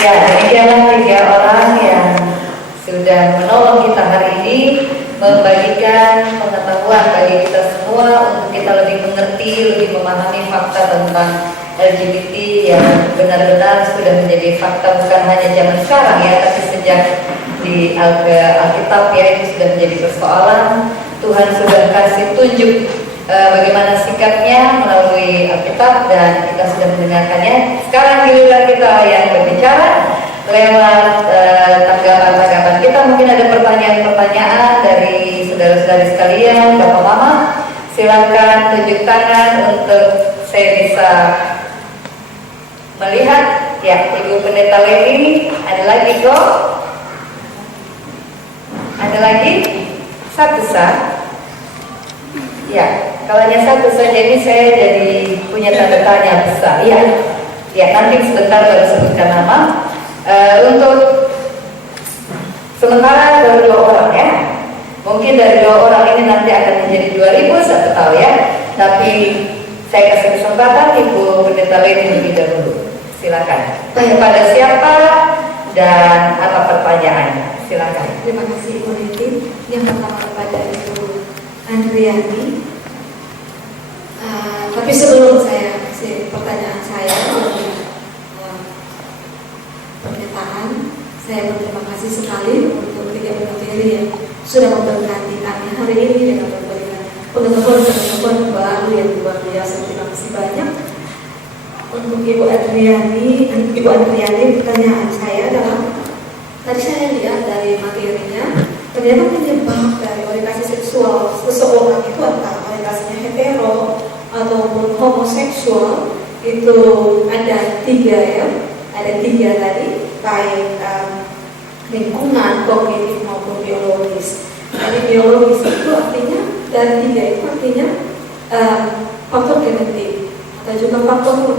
Ya, demikianlah 3 orang yang sudah menolong kita hari ini, membagikan pengetahuan bagi kita semua untuk kita lebih mengerti, lebih memahami fakta tentang LGBT yang benar-benar sudah menjadi fakta bukan hanya zaman sekarang ya, tapi sejak di Alkitab ya, itu sudah menjadi persoalan. Tuhan sudah kasih tunjuk bagaimana sikapnya melalui Alkitab dan kita sudah mendengarkannya. Sekarang giliran kita yang berbicara lewat tanggapan-tanggapan kita. Mungkin ada pertanyaan-pertanyaan dari saudara-saudari sekalian, Bapak Mama. Silakan tunjuk tangan untuk saya bisa melihat. Ya, Ibu Pendeta Levi, ada lagi kok? Ada lagi? Satu sah. Ya, kalau hanya satu saja ini saya jadi punya tanda tanya besar. Ya, nanti sebentar baru sebutkan nama. Untuk sementara baru 2 orang ya. Mungkin dari 2 orang ini nanti akan menjadi 2.000, saya tahu ya. Tapi saya kasih kesempatan Ibu Pendeta Levi lebih dahulu. Silakan. Kepada siapa dan apa pertanyaannya? Silakan. Terima kasih Ibu Levi. Yang pertama kepada Ibu Andriani. Tapi sebelum saya kasih pertanyaan saya pernyataan, saya berterima kasih sekali untuk 3 materi yang sudah memberkati kami hari ini dengan memberikan pengetahuan baru yang luar biasa. Terima kasih banyak. Untuk Ibu Andriani, pertanyaan saya adalah, tadi saya lihat dari materinya, ternyata penyebab dari orientasi seksual seseorang itu antara orientasinya hetero ataupun homoseksual itu ada 3 ya, ada 3 tadi, baik lingkungan, kognitif maupun biologis. Jadi biologis itu artinya, dan 3 itu artinya faktor genetik atau juga faktor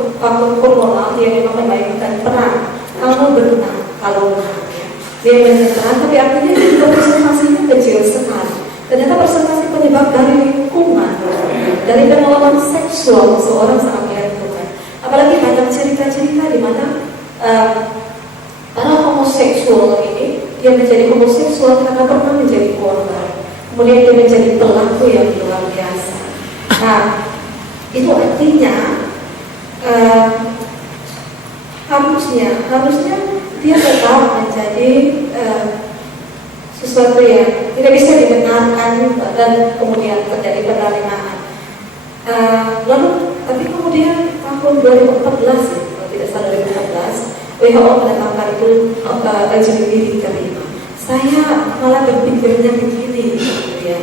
hormonal yang memang memainkan peran kalau benar, dia benar, tapi artinya juga presentasinya kecil sekali. Ternyata presentasi penyebab dari lingkungan, dari pengalaman seksual seorang sangat menentukan. Apalagi banyak cerita-cerita di mana para homoseksual ini, dia menjadi homoseksual karena pernah menjadi korban, kemudian dia menjadi pelaku yang luar biasa. Nah, itu artinya harusnya dia tetap menjadi sesuatu yang tidak bisa dibenarkan dan kemudian terjadi penerimaan. Lalu, tapi kemudian tahun 2014 ya, kalau tidak salah 2014, WHO menetapkan itu LGBT diterima. Saya malah berpikirnya begini, ya,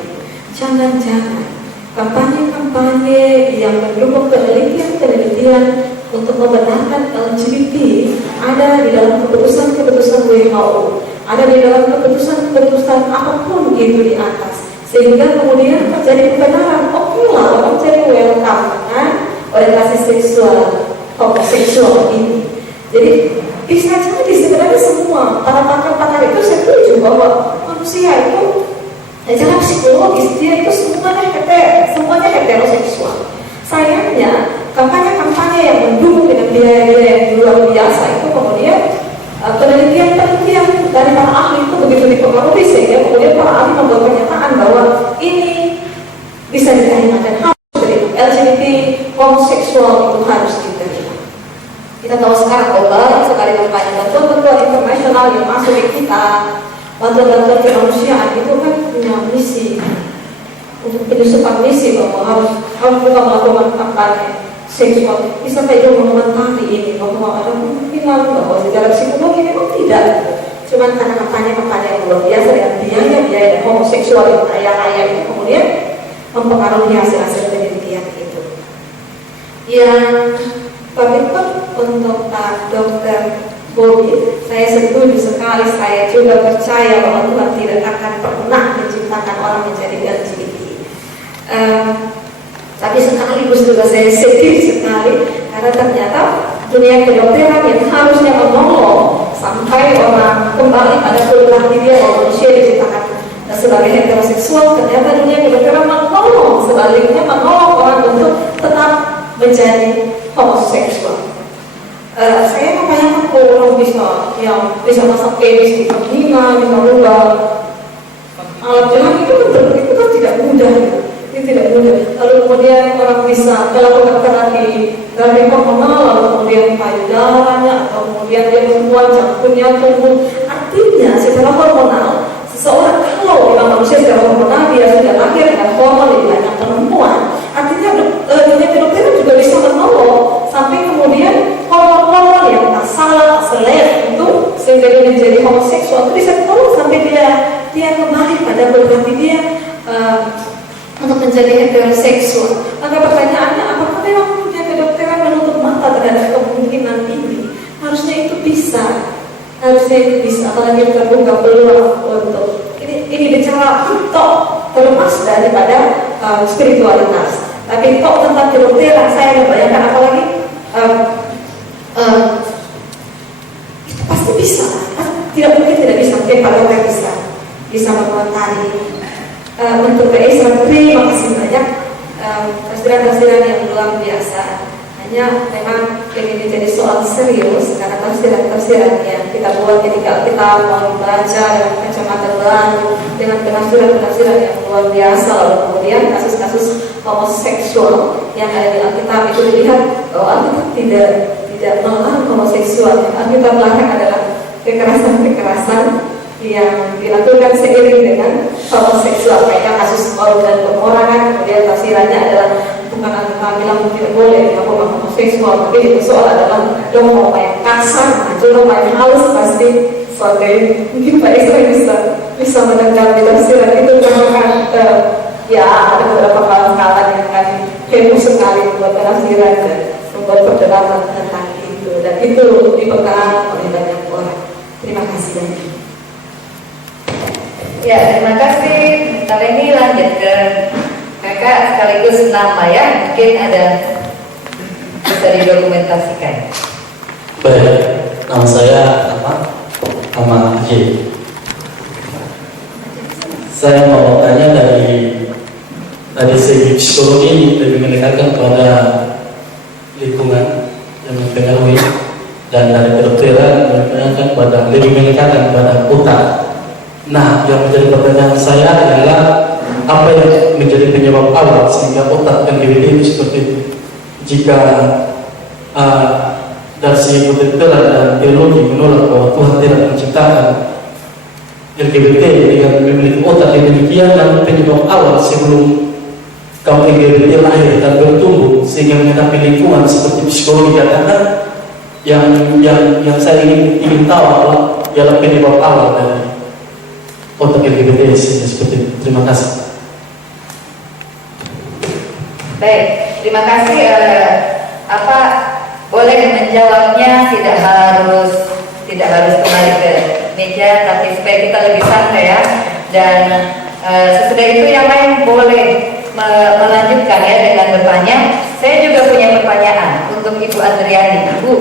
jangan-jangan kampanye-kampanye yang mendukung penelitian untuk membenarkan LGBT ada di dalam keputusan-keputusan WHO, ada di dalam keputusan apapun gitu di atas, sehingga kemudian terjadi kebenaran. Oke lah, orang jadi welcome kan orientasi seksual homoseksual ini. Jadi bisa jadi sebenarnya semua para pakar-pakar itu setuju bahwa manusia itu secara psikologis dia itu semuanya heteroseksual. Sayangnya kampanye-kampanye yang mendukung dengan biaya-biaya yang luar biasa itu kemudian penelitian dari para ahli itu begitu dipengaruhi sehingga kemudian para ahli membuat pernyataan bahwa ini bisa diterima dan harus diterima. LGBT homoseksual itu harus diterima. Kita tahu sekarang bahwa banyak sekali kampanye bantuan-bantuan internasional yang masuk di kita, bantuan-bantuan kemanusiaan itu kan punya misi untuk penyusupan misi bahwa harus juga melakukan kampanye seksual. Bisa saja mengomentari ini bahwa ada kemungkinan bahwa secara psikologi memang tidak, cuman karena kampanye-kampanye yang luar biasa dengan biaya dan homoseksual yang kaya-kaya itu kemudian mempengaruhi hasil-hasil penelitian itu. Yang berikut untuk Pak Dr. Bobi, saya setuju sekali. Saya juga percaya bahwa Tuhan tidak akan pernah menciptakan orang menjadi LGBT. Tapi sekaligus juga saya sedih sekali karena ternyata dunia kedokteran yang harusnya menolong sampai orang kembali pada kultur dia bahwa manusia diciptakan sebagai heteroseksual, ternyata dunia kedokteran menolong sebaliknya menolong orang untuk tetap menjadi homoseksual. Saya membayangkan kalau orang bisa masak penis, bisa menghina, bisa rubah alat jalan itu kan tidak mudah ya. Itu tidak mudah. Lalu kemudian orang bisa melakukan terapi hormonal, lalu kemudian payudaranya atau kemudian dia perempuan jantungnya tumbuh. Artinya secara hormonal seseorang kalau memang manusia secara hormonal dia sudah lahir dengan hormon lebih banyak perempuan, artinya dunia kedokteran juga bisa menolong sampai kemudian hormon-hormon yang tak salah, tak selek itu sehingga dia menjadi homoseksual itu bisa menolong sampai dia kembali pada berarti dia untuk menjadi heteroseksual. Maka pertanyaannya, apakah memang dunia kedokteran menutup mata terhadap kemungkinan ini? Harusnya itu bisa. Apalagi terbuka peluang untuk ini bicara tok terlepas daripada spiritualitas. Tapi tok tentang kedokteran saya membayangkan apalagi itu pasti bisa. Tidak mungkin tidak bisa. Mungkin Pak Dokter bisa mengomentari. Untuk PSR, terima kasih banyak tafsiran-tafsiran yang luar biasa. Hanya memang ini menjadi soal serius karena tafsiran-tafsiran yang kita buat ketika kita mau membaca dengan kacamata baru dengan penafsiran-penafsiran yang luar biasa, lalu kemudian kasus-kasus homoseksual yang ada di Alkitab itu dilihat bahwa Alkitab tidak melarang homoseksual. Alkitab melarang adalah kekerasan-kekerasan yang dilakukan seiring dengan homoseksual, kayak kasus Orb dan Gomora kan, kemudian tafsirannya adalah bukan Alkitab bilang tidak boleh dilakukan homoseksual, tapi itu soal adalah dong mau main kasar, dong main halus pasti sebagai mungkin Pak Isra bisa mendengar di tafsiran itu karena ya ada beberapa kawan-kawan yang kan heboh sekali membuat tafsiran dan membuat perdebatan tentang itu, dan itu dipegang oleh banyak orang. Terima kasih banyak. Ya, terima kasih. Kali ini lanjut ke kakak sekaligus nama ya, mungkin ada bisa didokumentasikan. Baik, nama saya Nama J. Saya mau tanya dari segi psikologi lebih mendekatkan pada lingkungan yang mempengaruhi, dan dari kedokteran lebih mendekatkan pada otak. Nah, yang menjadi pertanyaan saya adalah apa yang menjadi penyebab awal sehingga otak LGBT itu seperti itu? Jika dari segi kedokteran dan teologi menolak bahwa Tuhan tidak menciptakan LGBT dengan memiliki otak yang demikian, dan penyebab awal sebelum kaum LGBT lahir dan bertumbuh sehingga menghadapi lingkungan seperti psikologi katakan, yang saya ingin tahu adalah penyebab awal dari otak LGBT seperti itu. Terima kasih. Baik, terima kasih. Boleh menjawabnya, tidak harus kembali ke meja, tapi supaya kita lebih santai ya. Dan sesudah itu yang lain boleh melanjutkan ya dengan bertanya. Saya juga punya pertanyaan untuk Ibu Andriani. Ibu,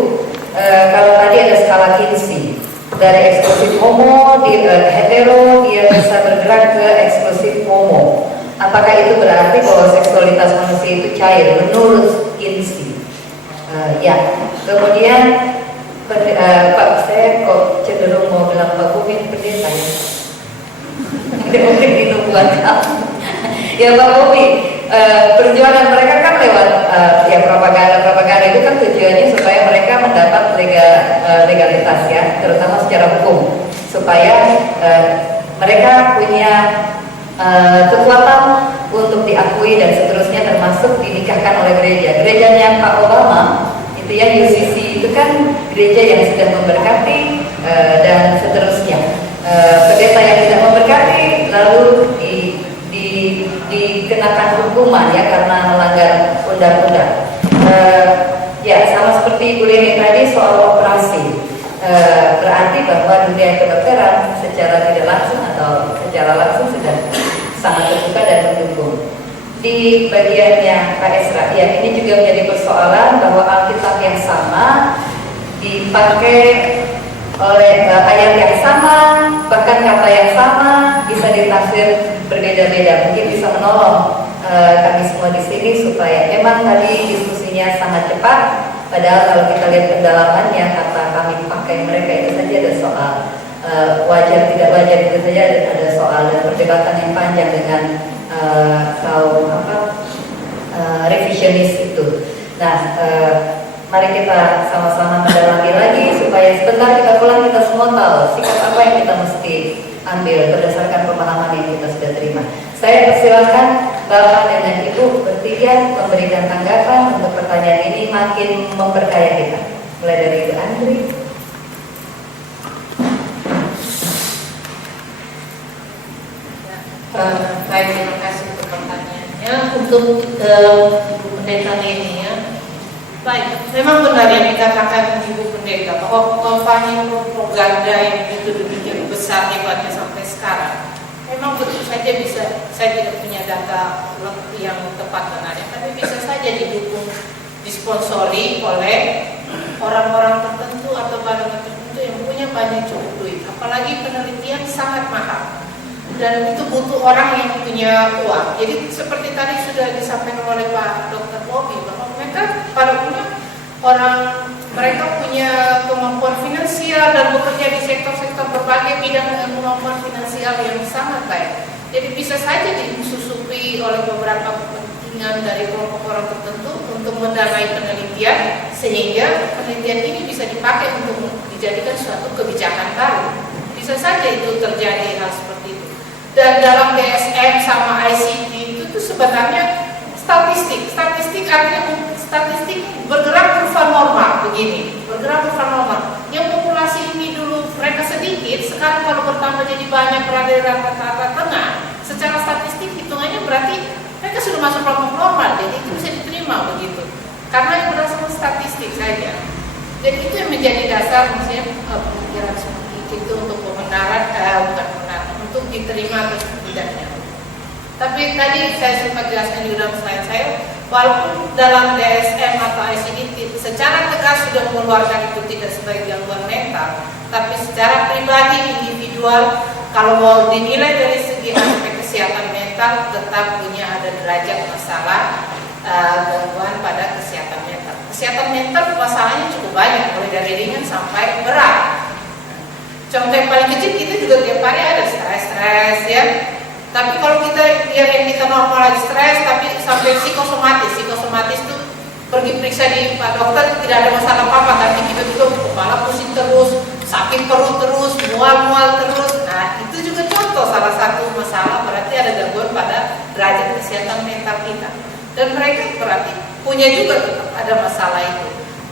kalau tadi ada skala Kinsey, dari eksklusif homo, hetero, dia bisa bergerak ke eksklusif homo. Apakah itu berarti bahwa seksualitas manusia itu cair menurut Kinsey? Ya. Kemudian Pak, saya kok cenderung mau bilang Pak Bobi pendeta ya. Mungkin itu buat kamu. Ya Pak Bobi, perjuangan mereka kan lewat ya propaganda itu kan tujuannya supaya mereka mendapat legalitas ya, terutama secara hukum, supaya mereka punya kekuatan untuk diakui dan seterusnya, termasuk dinikahkan oleh gereja. Gerejanya Pak Obama itu ya, UCC itu kan gereja yang sudah memberkati dan seterusnya. Pendeta yang tidak memberkati lalu dikenakan hukuman ya karena melanggar undang-undang. Ya sama seperti Bu Leni tadi soal operasi, berarti bahwa dunia kedokteran secara tidak langsung atau secara langsung sudah sangat terbuka dan mendukung. Di bagiannya Pak Esra, ya ini juga menjadi persoalan bahwa Alkitab yang sama dipakai oleh ayat yang sama, bahkan kata yang sama bisa ditafsir berbeda-beda. Mungkin bisa menolong kami semua di sini supaya memang tadi diskusinya sangat cepat Padahal kalau kita lihat pendalamannya, kata kami pakai mereka itu saja ada soal wajar tidak wajar, itu saja ada soal dan perdebatan yang panjang dengan kaum revisionis itu. Nah, mari kita sama-sama mendalami lagi supaya sebentar kita pulang kita semua tahu sikap apa yang kita mesti ambil berdasarkan pemahaman yang kita sudah terima. Saya persilakan Bapak dan Ibu bertiga memberikan tanggapan untuk pertanyaan ini makin memperkaya kita. Mulai dari Ibu Andri. Baik, terima kasih untuk pertanyaannya. Untuk Ibu Pendeta ini ya, baik, memang benar yang dikatakan Ibu Pendeta bahwa kampanye propaganda yang begitu demikian besar hebatnya sampai sekarang, memang betul saja bisa, saya tidak punya data yang tepat benarnya, tapi bisa saja didukung, disponsori oleh orang-orang tertentu atau badan tertentu yang punya banyak cukup duit. Apalagi penelitian sangat mahal. Dan itu butuh orang yang punya uang. Jadi seperti tadi sudah disampaikan oleh Pak Dr. Bobby bahwa mereka mereka punya kemampuan finansial dan bekerja di sektor-sektor berbagai bidang dengan kemampuan finansial yang sangat baik. Jadi bisa saja disusupi oleh beberapa kepentingan dari kelompok orang tertentu untuk mendanai penelitian sehingga penelitian ini bisa dipakai untuk dijadikan suatu kebijakan baru. Bisa saja itu terjadi hal seperti itu. Dan dalam DSM sama ICT itu tuh sebenarnya statistik artinya statistik bergerak kurva normal begini, bergerak kurva normal. Yang populasi ini dulu mereka sedikit, sekarang kalau bertambah jadi banyak berada di rata-rata tengah, secara statistik hitungannya berarti mereka sudah masuk kelompok normal, jadi itu bisa diterima begitu. Karena yang berdasarkan statistik saja. Jadi itu yang menjadi dasar misalnya pemikiran seperti itu untuk pembenaran, untuk diterima atau tidaknya. Tapi tadi saya sempat jelaskan di dalam slide saya, walaupun dalam DSM atau ICD secara tegas sudah mengeluarkan itu tidak sebagai gangguan mental, tapi secara pribadi individual kalau mau dinilai dari segi aspek kesehatan mental tetap punya ada derajat masalah gangguan pada kesehatan mental. Kesehatan mental masalahnya cukup banyak, mulai dari ringan sampai berat. Contoh yang paling kecil kita juga tiap hari ada stres ya. Tapi kalau kita lihat yang kita normal lagi stres, tapi sampai psikosomatis itu pergi periksa di Pak Dokter tidak ada masalah apa-apa, tapi tiba-tiba kepala pusing terus, sakit perut terus, mual-mual terus. Nah itu juga contoh salah satu masalah berarti ada gangguan pada derajat kesehatan mental kita. Dan mereka berarti punya juga tetap ada masalah itu.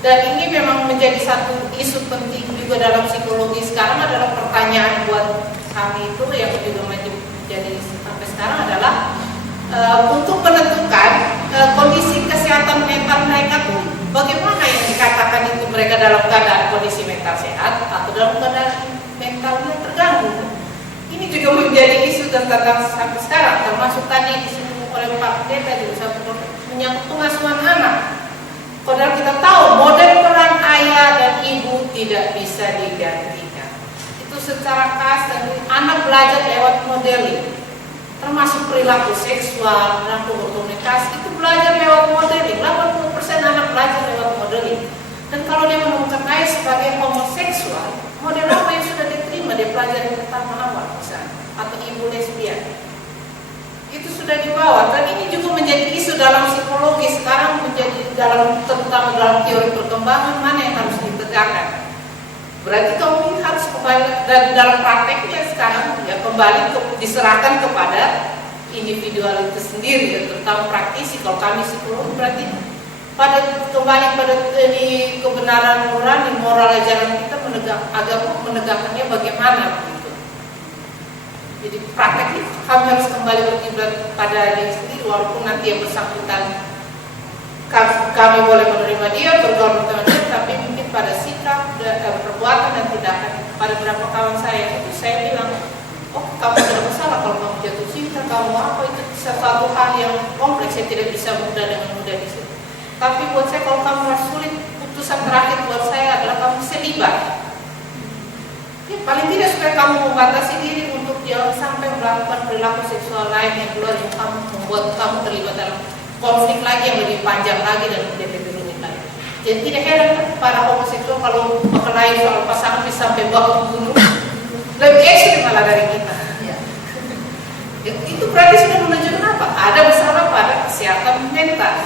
Dan ini memang menjadi satu isu penting juga dalam psikologi sekarang adalah pertanyaan buat kami itu yang juga menjadi sampai sekarang adalah untuk menentukan kondisi kesehatan mental mereka tuh bagaimana yang dikatakan itu mereka dalam keadaan kondisi mental sehat atau dalam keadaan mentalnya terganggu. Ini juga menjadi isu tentang sampai sekarang, termasuk tadi disebut oleh Pak Pendeta juga menyangkut pengasuhan anak. Padahal kita tahu model peran ayah dan ibu tidak bisa digantikan. Itu secara khas dan anak belajar lewat modeling, termasuk perilaku seksual, perilaku berkomunikasi itu belajar lewat modeling. 80% anak belajar lewat modeling. Dan kalau dia menemukan ayah sebagai homoseksual, model apa yang sudah diterima dia pelajari pertama awal misalnya, atau ibu lesbian. Itu sudah dibawa dan ini juga menjadi isu dalam psikologi sekarang, menjadi terutama dalam teori perkembangan mana yang harus ditegakkan. Berarti kamu harus kembali dan dalam prakteknya sekarang ya kembali diserahkan kepada individual itu sendiri ya, terutama praktisi. Kalau kami psikologi berarti kembali pada ini kebenaran nurani moral ajaran kita agama menegakkannya bagaimana. Jadi prakteknya kami harus kembali berkiblat pada diri sendiri, walaupun nanti yang bersangkutan kami boleh menerima dia, bergaul bersama dia, tapi mungkin pada sikap, perbuatan dan tindakan. Pada beberapa kawan saya itu saya bilang, oh kamu tidak masalah kalau kamu jatuh cinta, kamu apa itu sesuatu hal yang kompleks yang tidak bisa dengan mudah disebut. Tapi buat saya kalau kamu merasa sulit, putusan terakhir buat saya adalah kamu selibat. Ya, paling tidak supaya kamu membatasi diri untuk jangan sampai melakukan perilaku seksual lain yang keluar yang membuat kamu terlibat dalam konflik lagi yang lebih panjang lagi dan lebih rumit lagi. Jadi tidak heran para homoseksual kalau berkelahi soal pasangan bisa sampai baku bunuh, lebih ekstrim malah dari kita. Ya. Itu berarti sudah menunjukkan apa? Ada masalah pada kesehatan mental.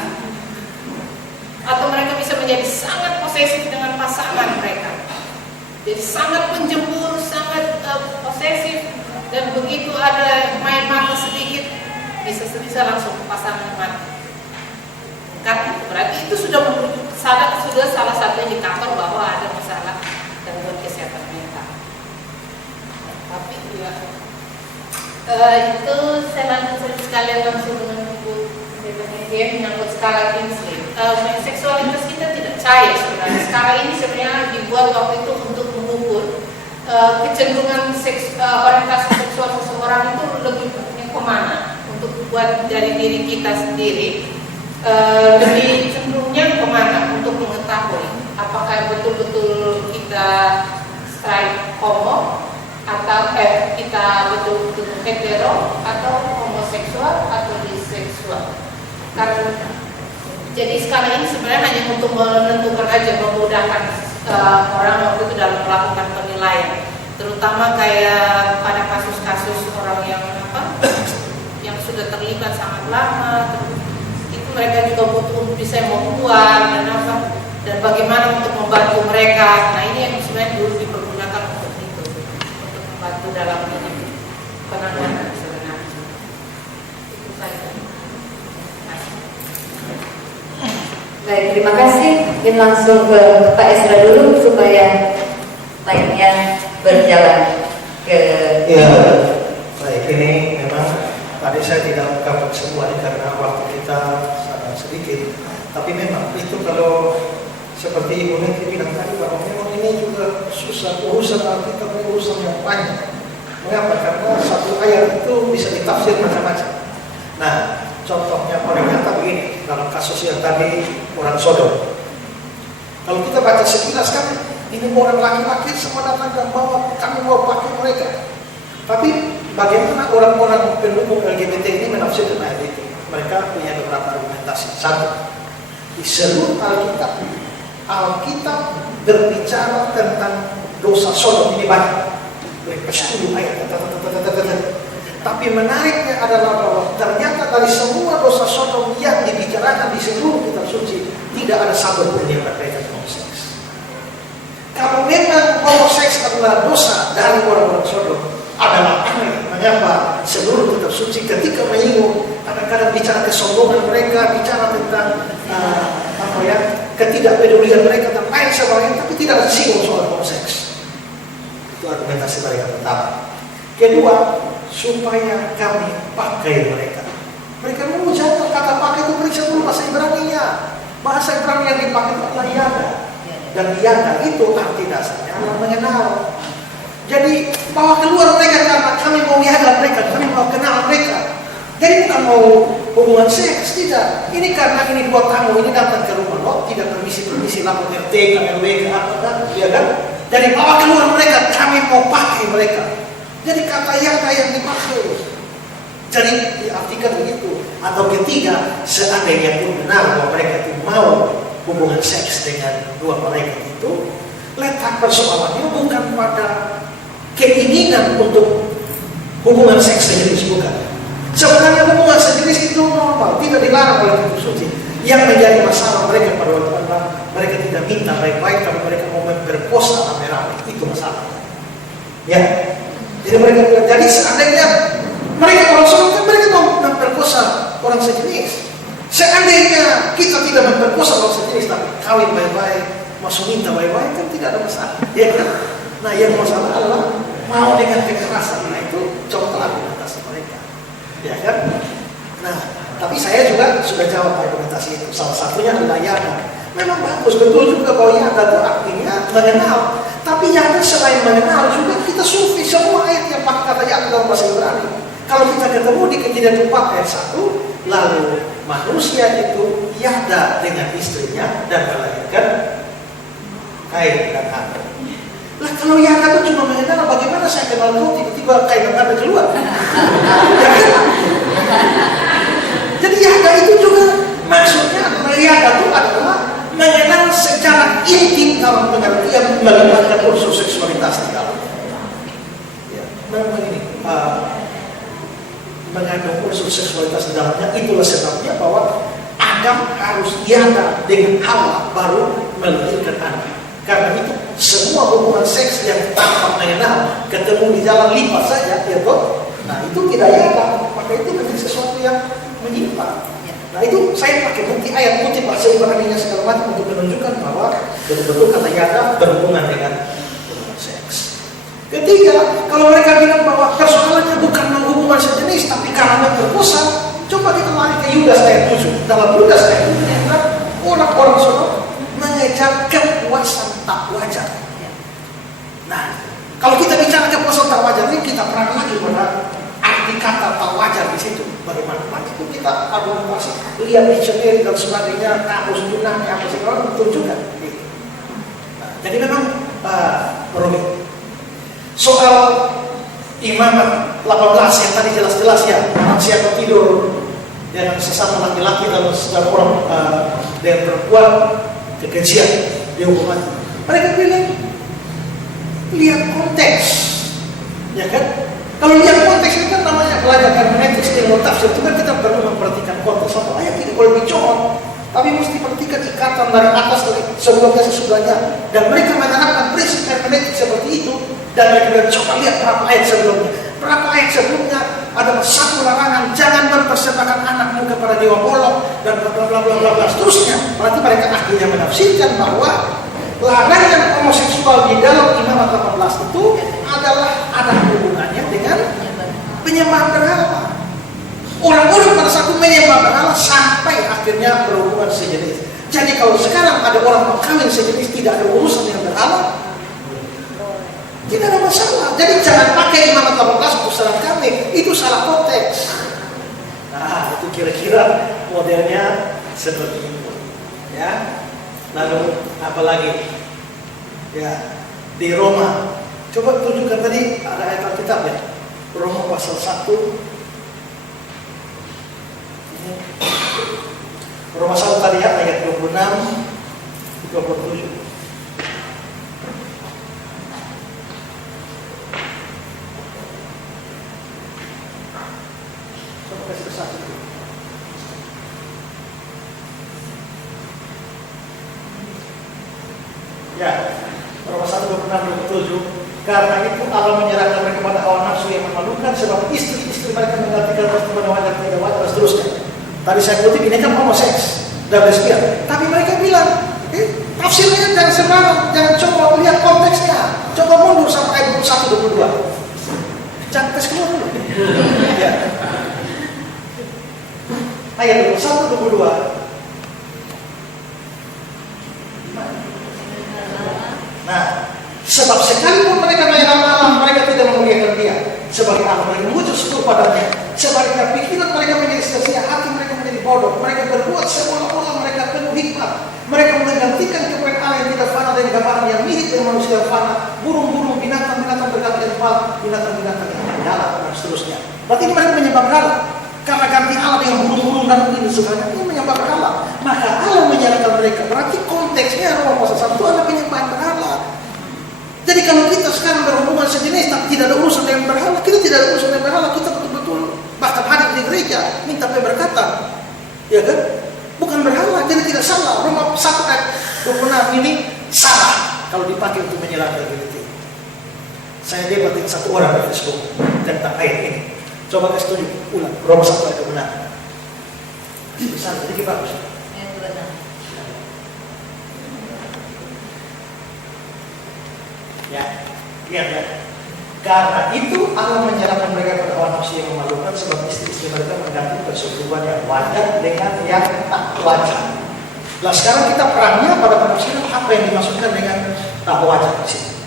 Atau mereka bisa menjadi sangat posesif dengan pasangan mereka. Jadi sangat penjemur, sangat posesif, dan begitu ada main mata sedikit bisa langsung pasangan mati. Karena berarti itu sudah salah satu indikator bahwa ada masalah gangguan kesehatan mental. Tapi juga itu saya langsung sekalian langsung menyebut dia menyangkut skala Kingsley. Seksualitas kita tidak cair sebenarnya. Skala ini sebenarnya dibuat waktu itu untuk mengukur kecenderungan orientasi seksual seseorang itu lebih kemana, untuk buat dari diri kita sendiri. Lebih cenderungnya kemana untuk mengetahui apakah betul-betul kita straight homo atau kita betul-betul hetero atau homoseksual atau biseksual. Karena jadi skala ini sebenarnya hanya untuk menentukan aja, memudahkan orang waktu itu dalam melakukan penilaian, terutama kayak pada kasus-kasus orang yang sudah terlibat sangat lama. Mereka juga butuh bisa membuat dan bagaimana untuk membantu mereka. Nah ini yang sebenarnya dulu dipergunakan untuk itu, untuk membantu dalam penanganan sebenarnya. Itu saja. Baik, terima kasih. Mungkin langsung ke Pak Ezra dulu supaya lainnya berjalan ke. Ya, baik, ini memang tadi saya tidak ungkapkan semuanya karena waktu kita sangat sedikit. Tapi memang itu kalau seperti Ibu Neti bilang tadi bahwa memang ini juga susah, urusan Alkitab ini urusan yang panjang. Mengapa? Karena satu ayat itu bisa ditafsir macam-macam. Nah, contohnya paling nyata begini, dalam kasus yang tadi orang Sodom. Kalau kita baca sekilas kan, ini orang laki-laki semua datang dan bawa, kami mau pakai mereka. Tapi bagaimana orang-orang pendukung LGBT ini menafsirkan ayat itu? Mereka punya beberapa argumentasi. Satu, di seluruh Alkitab berbicara tentang dosa Sodom ini banyak. Mereka 10 ayat. Tapi menariknya adalah bahwa ternyata dari semua dosa Sodom yang dibicarakan di seluruh kitab suci, tidak ada satu pun yang berkaitan dengan homoseks. Kalau memang homoseks adalah dosa dari orang-orang Sodom, adalah aneh mengapa seluruh kitab suci ketika menyinggung kadang-kadang bicara kesombongan mereka, bicara tentang ketidakpedulian mereka dan lain sebagainya, tapi tidak disinggung soal homoseks. Itu argumentasi mereka pertama. Kedua, supaya kami pakai mereka. Mereka mau jangan kata pakai itu periksa dulu bahasa Ibrani-nya. Bahasa Ibrani yang dipakai itu adalah yada. Dan yada itu arti dasarnya adalah mengenal. Jadi bawa keluar mereka karena kami mau yada mereka, kami mau kenal mereka. Jadi bukan mau hubungan seks, tidak. Ini karena ini dua tamu ini datang ke rumah lo, tidak permisi lapor RT, KRW, ya kan? Jadi bawa keluar mereka, kami mau pakai mereka. Jadi kata yada yang dipakai. Jadi diartikan begitu. Atau ketiga, seandainya pun benar bahwa mereka itu mau hubungan seks dengan dua mereka itu, letak persoalannya bukan pada keinginan untuk hubungan seks sejenis, bukan. Sebenarnya hubungan sejenis itu normal, tidak dilarang oleh kitab suci. Yang menjadi masalah mereka pada waktu itu, mereka tidak minta baik-baik, tapi mereka mau memperkosa rame-rame, itu masalah. Ya, jadi mereka bilang, jadi seandainya mereka orang Sodom kan mereka mau memperkosa orang sejenis. Seandainya kita tidak memperkosa orang sejenis, tapi kawin baik-baik, masuk minta baik-baik, kan tidak ada masalah. Ya kan? Nah, yang masalah adalah mau dengan kekerasan. Nah, itu contoh argumentasi mereka. Ya kan? Nah, tapi saya juga sudah jawab argumentasi itu. Salah satunya adalah yada. Memang bagus, betul juga bahwa yada itu artinya mengenal. Tapi yada selain mengenal juga kita survei semua ayat yang pakai kata yada dalam bahasa Ibrani. Kalau kita ketemu di Kejadian 4 ayat 1, lalu manusia itu yada dengan istrinya dan melahirkan Kain dan Habel. Lah kalau yada itu cuma mengenal, bagaimana saya kenal kau tiba-tiba Kain dan Habel keluar? Ya kan? Jadi yada itu juga maksudnya adalah yada itu adalah mengenal secara intim dalam pengertian melibatkan unsur seksualitas di dalam. Ya, memang ini mengandung unsur seksualitas di dalamnya. Itulah sebabnya bahwa Adam harus diada dengan Hawa baru melahirkan anak. Karena itu semua hubungan seks yang tanpa mengenal ketemu di jalan lipat saja, ya toh. Nah itu tidak nyata, maka itu menjadi sesuatu yang menyimpang. Nah itu saya pakai bukti ayat putih bahasa Ibrani segala macam untuk menunjukkan bahwa betul-betul kata Yada berhubungan dengan hubungan seks. Ketiga, kalau mereka bilang bahwa persoalannya bukan hubungan sejenis tapi karena berkosa, coba kita lari ke Yudas ayat 7. Dalam Yudas ayat 7 orang-orang sono mengejar kepuasan tak wajar. Nah, kalau kita bicara kepuasan tak wajar ini kita perang lagi pada arti kata tak wajar di situ. Bagaimana? Nanti itu kita argumentasi, lihat dictionary dan sebagainya, kamus gunanya apa sih orang tunjukkan. Gitu. Nah, jadi memang rumit. Soal Imamat 18 yang tadi jelas-jelas ya, manusia tidur dengan sesama laki-laki dan orang dengan perempuan kekejian dihukum mati. Mereka bilang lihat konteks, ya kan? Kalau lihat konteks itu kan namanya belajar hermeneutik, ilmu tafsir itu kan kita perlu memperhatikan konteks. Satu ayat ini boleh dicomot, tapi mesti perhatikan ikatan dari atas dari sebelumnya sesudahnya. Dan mereka menerapkan prinsip hermeneutik seperti itu. Dan mereka coba lihat berapa ayat sebelumnya. Berapa ayat sebelumnya ada satu larangan, jangan mempersembahkan anakmu kepada dewa Molok dan bla bla bla bla bla seterusnya. Berarti mereka akhirnya menafsirkan bahwa larangan homoseksual di dalam Imamat 18 itu adalah ada hubungannya dengan penyembahan berhala. Orang-orang pada saat itu menyembah berhala sampai akhirnya berhubungan sejenis. Jadi kalau sekarang ada orang mau kawin sejenis tidak ada urusan dengan berhala, tidak ada masalah. Jadi jangan pakai Imamat 18 untuk salah kami, itu salah konteks. Nah, itu kira-kira modelnya seperti itu. Ya. Lalu apa lagi? Ya, di Roma. Coba tunjukkan tadi ada ayat Alkitab ya. Roma pasal 1. Roma 1 tadi ya, ayat 26 27. Ya, Roma 1:26-27. Karena itu Allah menyerahkan mereka pada hawa nafsu yang memalukan, sebab istri-istri mereka menggantikan pertemuan wajar tidak wajar dan seterusnya. Tadi saya kutip ini kan homoseks dan lesbian, tapi mereka bilang, tafsirnya jangan sembarang, jangan coba lihat konteksnya, coba mundur sampai ayat 21-22. Jangan tes keluar dulu. Ya. Ayat 21-22. Nah, sebab sekalipun mereka menyerang Allah, mereka tidak memuliakan Dia sebagai Allah. Mereka memuji syukur padanya. Sebaliknya pikiran mereka menjadi sia-sia, hati mereka menjadi bodoh. Mereka berbuat seolah-olah mereka penuh hikmat. Mereka menggantikan kepada Allah yang tidak fana dan gambaran yang mirip dengan manusia yang fana, burung-burung, binatang-binatang berganti kepala, binatang-binatang yang berjalan dan seterusnya. Berarti mereka menyembah berhala. Karena ganti Allah dengan burung-burung dan ini sebenarnya ini menyembah berhala. Maka Allah menyerahkan mereka. Berarti konteksnya Roma pasal 1 adalah penyembahan berhala. Jadi kalau kita sekarang berhubungan sejenis tapi tidak ada urusan dengan berhala, kita tidak ada urusan dengan berhala, kita betul-betul bahkan hadir di gereja minta pemberkatan, ya kan? Bukan berhala, jadi tidak salah. Roma 1 ayat 26 ini salah kalau dipakai untuk menyerang LGBT. Saya debat dengan satu orang di Facebook tentang ayat ini. Coba kasih tunjuk ulang Roma 1 ayat 26. Besar, sedikit bagus. Ya, lihat ya. Karena itu Allah menyerahkan mereka pada hawa nafsu yang memalukan, sebab istri-istri mereka mengganti persetubuhan yang wajar dengan yang tak wajar. Nah sekarang kita perangnya pada penafsiran apa yang dimaksudkan dengan tak wajar di sini.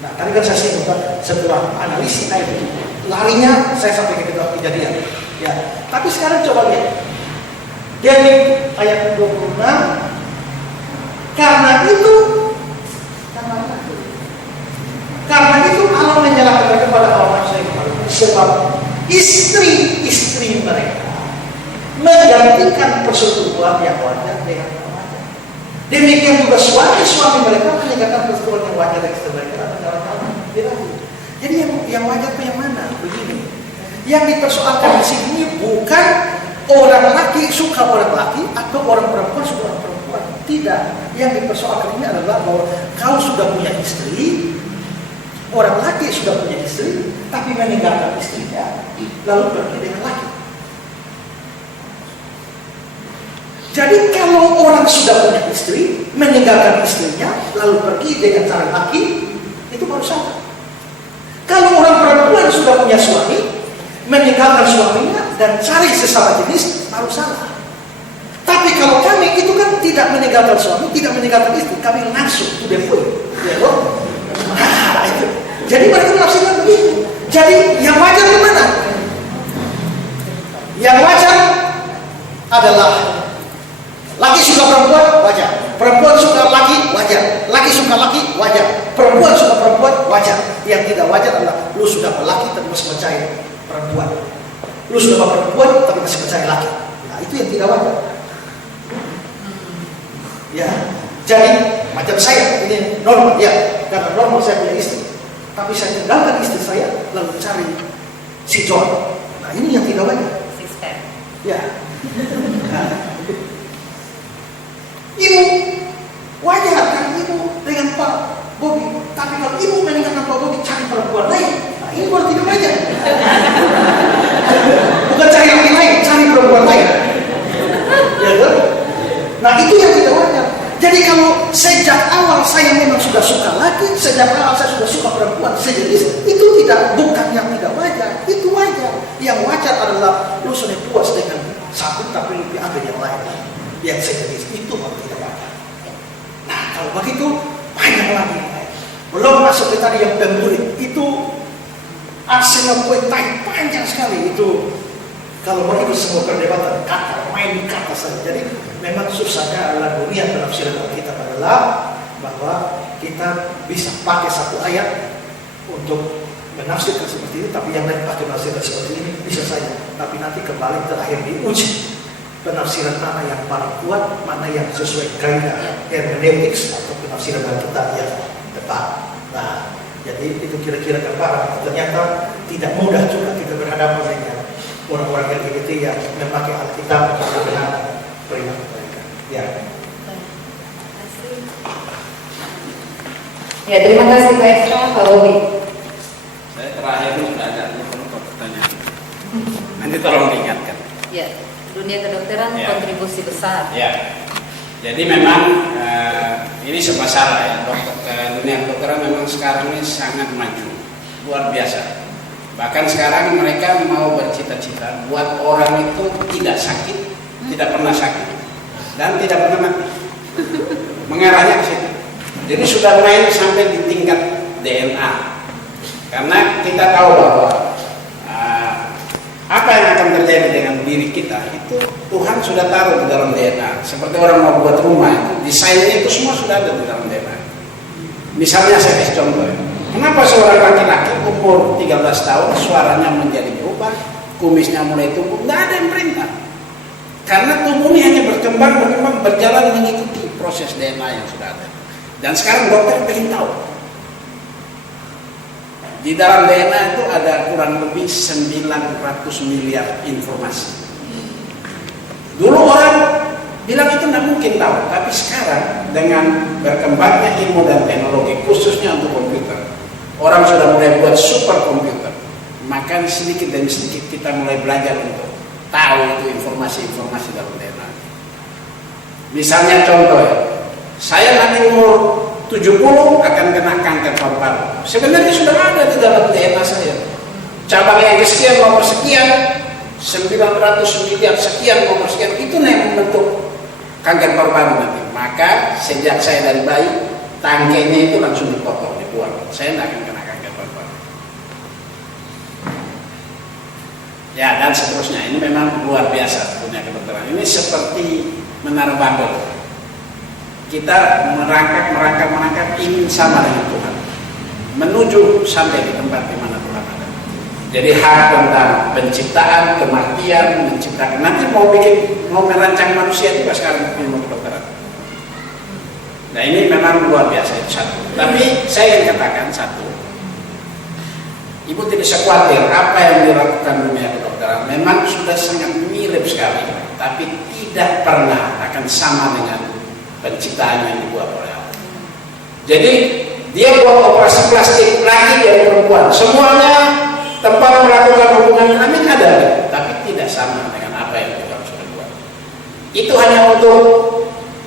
Nah tadi kan saya singgung setelah analisis ayat itu, larinya saya sampai ke kejadian. Ya, tapi sekarang coba lihat. Jadi ayat 26, Karena itu Allah menyerahkan mereka pada hawa nafsu yang memalukan, sebab istri-istri mereka menggantikan meningkatkan persetubuhan yang wajar dengan yang wajar. Demikian juga suami mereka meningkatkan persetubuhan yang wajar dengan istri mereka dan kawan-kawan. Jadi yang wajar itu yang mana? Begini. Yang dipersoalkan di sini bukan orang laki suka orang laki atau orang perempuan suka orang perempuan. Tidak. Yang dipersoalkan ini adalah bahwa kau sudah punya istri, orang laki sudah punya istri, tapi meninggalkan istrinya, lalu pergi dengan laki. Jadi kalau orang sudah punya istri, meninggalkan istrinya, lalu pergi dengan cara laki, itu baru salah. Kalau orang perempuan sudah punya suami, meninggalkan suaminya dan cari sesama jenis, baru salah. Tapi kalau kami itu kan tidak meninggalkan suami, tidak meninggalkan istri, kami langsung to the point. Ya loh. Nah, itu. Jadi mereka menafsirkan begitu. Jadi yang wajar di mana? Yang wajar adalah laki suka perempuan, wajar. Perempuan suka laki, wajar. Laki suka laki, wajar. Perempuan suka perempuan, wajar. Yang tidak wajar adalah lu sudah berlaki tapi masih percaya perempuan. Lu sudah perempuan tapi masih percaya laki. Nah, itu yang tidak wajar. Ya, jadi macam saya ini normal ya, karena normal saya punya istri. Tapi saya tinggalkan istri saya lalu cari si John. Nah, ini yang tidak wajar. Ya. Nah. Ibu wajar kan ibu dengan Pak Bobi, tapi kalau ibu meninggalkan Pak Bobi cari perempuan lain, nah ini baru tidak wajar. Bukan cari laki lain, cari perempuan lain. Ya kan? Nah itu yang tidak wajar. Jadi kalau sejak awal saya memang sudah suka laki, sejak awal saya sudah suka perempuan sejenis, itu bukan yang tidak wajar, itu wajar. Yang wajar adalah lu sudah puas dengan satu tapi lebih ada yang lain. Yang sejenis itu baru tidak wajar. Nah kalau begitu banyak lagi. Belum masuk ke tadi yang pemburit itu arsenal poetai panjang sekali itu. Kalau mau ikut semua perdebatan kata, main kata saja. Jadi memang susahnya adalah dunia penafsiran Alkitab adalah bahwa kita bisa pakai satu ayat untuk menafsirkan seperti ini, tapi yang lain pakai menafsirkan seperti ini bisa saja. Tapi nanti kembali terakhir diuji penafsiran mana yang paling kuat, mana yang sesuai gaya hermeneutics atau penafsiran Alkitab yang tepat. Nah, jadi itu kira-kira gambaran. Ternyata tidak mudah juga kita berhadapan dengan orang-orang LGBT yang memakai Alkitab untuk membenarkan perilaku mereka. Ya. Ya, terima kasih Pak Ekstra, Pak Bobi. Saya terakhir sudah ada beberapa pertanyaan. Nanti tolong diingatkan. Ya, dunia kedokteran Ya. kontribusi besar. Ya. Jadi memang ini serba salah ya. Dunia kedokteran memang sekarang ini sangat maju, luar biasa. Bahkan sekarang mereka mau bercita-cita buat orang itu tidak sakit, tidak pernah sakit, dan tidak pernah mati. Mengarahnya ke situ. Jadi sudah main sampai di tingkat DNA. Karena kita tahu bahwa apa yang akan terjadi dengan diri kita itu Tuhan sudah taruh di dalam DNA. Seperti orang mau buat rumah itu, desainnya itu semua sudah ada di dalam DNA. Misalnya saya kasih contoh. Kenapa seorang laki-laki umur 13 tahun suaranya menjadi berubah, kumisnya mulai tumbuh? Nggak ada yang perintah. Karena tubuh ini hanya berkembang, berjalan mengikuti proses DNA yang sudah ada. Dan sekarang dokter ingin tahu. Di dalam DNA itu ada kurang lebih 900 miliar informasi. Dulu orang bilang itu tidak mungkin tahu, tapi sekarang dengan berkembangnya ilmu dan teknologi khususnya untuk komputer, orang sudah mulai buat super komputer. Maka sedikit demi sedikit kita mulai belajar untuk tahu itu informasi-informasi dalam DNA. Misalnya contoh ya, saya nanti umur 70 akan kena kanker paru-paru. Sebenarnya sudah ada di dalam DNA saya. Cabang yang sekian nomor sekian, 900 miliar sekian nomor sekian, itu yang membentuk kanker paru-paru nanti. Maka sejak saya dari bayi, tangkainya itu langsung dipotong, dibuang. Saya tidak akan kena kanker paru-paru. Ya, dan seterusnya. Ini memang luar biasa dunia kedokteran. Ini seperti menara Babel. Kita merangkak ingin sama dengan Tuhan, menuju sampai di tempat di mana Tuhan ada. Jadi hak tentang penciptaan, kematian, menciptakan. Nanti mau merancang manusia juga sekarang ilmu kedokteran. Nah ini memang luar biasa itu satu. Tapi saya ingin katakan satu, Ibu tidak usah khawatir apa yang dilakukan dunia kedokteran memang sudah sangat mirip sekali, tapi tidak pernah akan sama dengan penciptaan yang dibuat oleh Allah. Jadi dia buat operasi plastik laki dan perempuan, semuanya tempat melakukan hubungan kelamin ada, tapi tidak sama dengan apa yang Tuhan sudah buat. Itu hanya untuk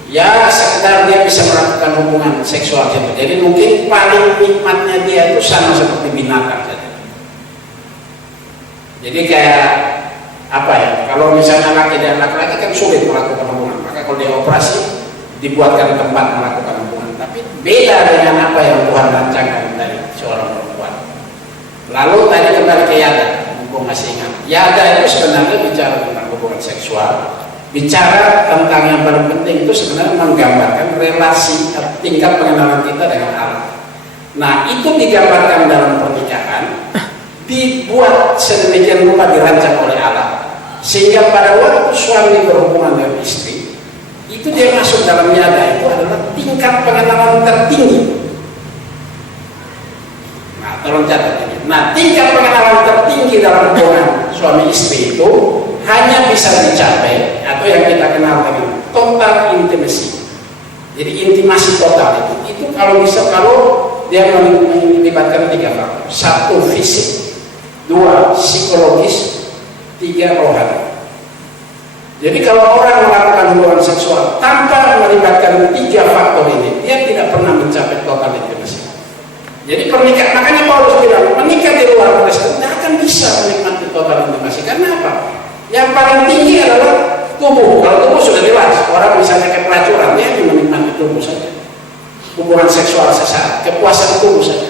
ya sekedar dia bisa melakukan hubungan seksual saja. Jadi mungkin paling nikmatnya dia itu sama seperti binatang saja. Jadi kayak apa ya? Kalau misalnya laki dan laki-laki kan sulit melakukan hubungan, maka kalau dia operasi dibuatkan tempat melakukan hubungan. Tapi beda dengan apa yang Tuhan rancangkan dari seorang perempuan. Lalu tadi kembali ke Yada, mumpung masih ingat. Yada itu sebenarnya bicara tentang hubungan seksual, bicara tentang yang paling penting itu sebenarnya menggambarkan relasi tingkat pengenalan kita dengan Allah. Nah itu digambarkan dalam pernikahan, dibuat sedemikian rupa dirancang oleh Allah, sehingga pada waktu suami berhubungan dengan istri, itu dia masuk dalam Yada itu adalah tingkat pengenalan tertinggi. Nah tolong catat ini. Nah, tingkat pengenalan tertinggi dalam hubungan suami istri itu hanya bisa dicapai atau yang kita kenal dengan total intimacy. Jadi intimasi total itu kalau bisa, kalau dia melibatkan 3 faktor. 1 fisik, 2 psikologis, 3 rohani. Jadi kalau orang melakukan hubungan seksual tanpa melibatkan 3 faktor ini, dia tidak pernah mencapai total intimacy. Jadi pernikahan, makanya Paulus bilang menikah di luar Kristen tidak akan bisa menikmati total intimasi. Karena apa? Yang paling tinggi adalah tubuh. Kalau tubuh sudah jelas, orang misalnya kayak pelacuran, dia hanya menikmati tubuh saja. Hubungan seksual sesaat, kepuasan tubuh saja.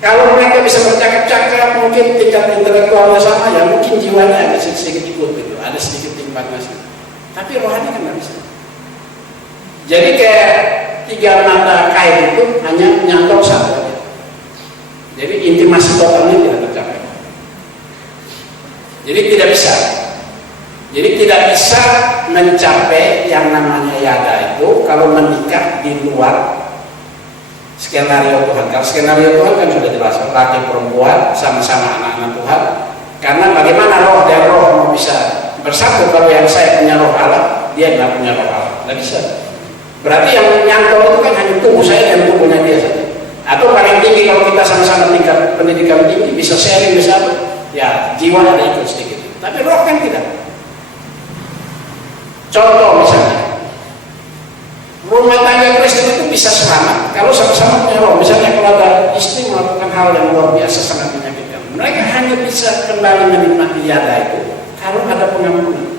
Kalau mereka bisa bercakap-cakap, mungkin tingkat intelektualnya sama, ya mungkin jiwanya agak sedikit ikut gitu, ada sedikit timpangnya. Tapi rohani kan nggak bisa. Jadi kayak 3 mata kain itu hanya nyantol 1 aja. Jadi intimasi totalnya tidak tercapai. Jadi tidak bisa. Jadi tidak bisa mencapai yang namanya Yada itu kalau menikah di luar skenario Tuhan. Kalau skenario Tuhan kan sudah jelas, laki perempuan sama-sama anak-anak Tuhan. Karena bagaimana roh dan roh mau bisa bersatu kalau yang saya punya roh Allah, dia tidak punya roh Allah. Tidak bisa. Berarti yang nyantol itu kan hanya tubuh saya dan tubuhnya dia saja. Atau paling tinggi kalau kita sama-sama tingkat pendidikan tinggi bisa sharing bersama, ya jiwa ada ikut sedikit. Tapi roh kan tidak. Contoh misalnya, rumah tangga Kristen itu bisa selamat kalau sama-sama punya roh. Misalnya kalau ada istri melakukan hal yang luar biasa sangat menyakitkan, mereka hanya bisa kembali menikmati Yada itu kalau ada pengampunan.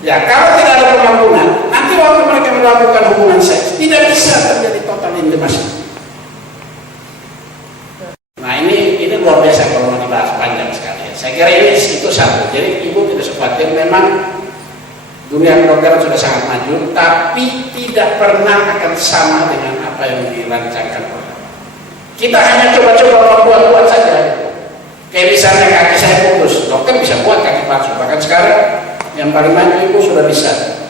Ya kalau tidak ada pengampunan, nanti waktu mereka melakukan hubungan seks tidak bisa terjadi total intimasi. Nah ini luar biasa kalau mau dibahas panjang sekali. Saya kira ini itu satu. Jadi ibu tidak khawatir, memang dunia kedokteran sudah sangat maju, tapi tidak pernah akan sama dengan apa yang dirancangkan oleh Allah. Kita hanya coba-coba membuat-buat saja. Kayak misalnya kaki saya putus, dokter bisa buat kaki palsu. Bahkan sekarang yang paling maju itu sudah bisa.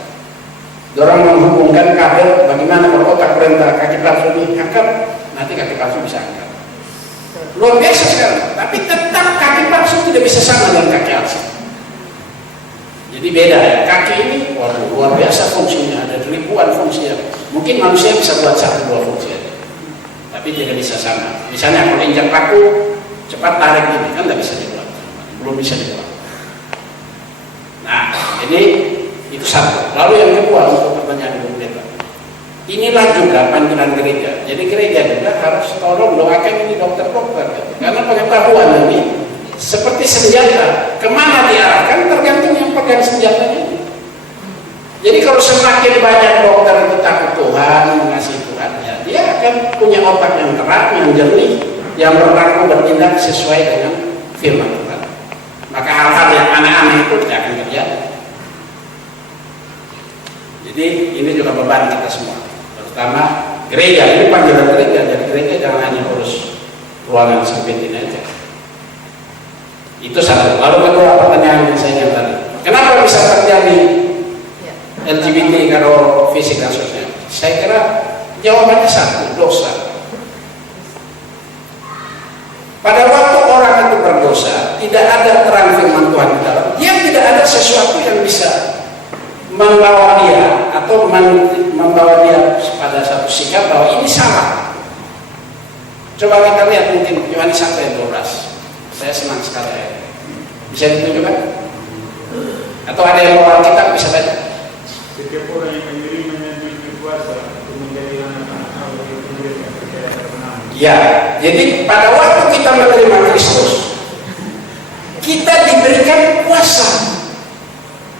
Dorang menghubungkan kabel bagaimana kalau otak perintah kaki palsu diangkat, nanti kaki palsu bisa angkat. Luar biasa sekarang. Tapi tetap kaki palsu tidak bisa sama dengan kaki asli. Jadi beda ya. Kaki ini, waduh, luar biasa fungsinya. Ada ribuan fungsi. Mungkin manusia bisa buat 1-2 fungsi aja, tapi tidak bisa sama. Misalnya kalau injak paku, cepat tarik ini kan tidak bisa dibuat, belum bisa dibuat. Nah, ini itu satu. Lalu yang kedua untuk pertanyaan Ibu Pendeta, inilah juga panggilan gereja. Jadi gereja juga harus tolong doakan ini dokter-dokter, karena pengetahuan ini seperti senjata, kemana diarahkan tergantung yang pegang senjatanya. Jadi kalau semakin banyak dokter itu takut Tuhan, mengasihi Tuhan, ya dia akan punya otak yang terang, yang jernih, yang berlaku bertindak sesuai dengan firman Tuhan. Maka hal-hal yang aneh-aneh itu tidak akan terjadi. Jadi ini juga beban kita semua, terutama gereja. Ini panggilan gereja. Jadi gereja jangan hanya urus ruangan sempit ini aja. Itu satu. Lalu kedua pertanyaan yang saya ingat tadi, kenapa bisa terjadi LGBT kalau fisik dan sosial? Saya kira jawabannya satu, dosa. Pada waktu orang itu berdosa, tidak ada terang firman Tuhan di dalam. Dia tidak ada sesuatu yang bisa membawa dia atau membawa dia pada satu sikap bahwa ini salah. Coba kita lihat mungkin Yohanes 1 ayat 12. Saya senang sekali. Bisa ditunjukkan? Atau ada yang bawa kitab bisa baca? Setiap orang yang menerimanya diberi kuasa untuk menjadi anak-anak Allah yang percaya kepada Nama. Ya, jadi pada waktu kita menerima Kristus, kita diberikan kuasa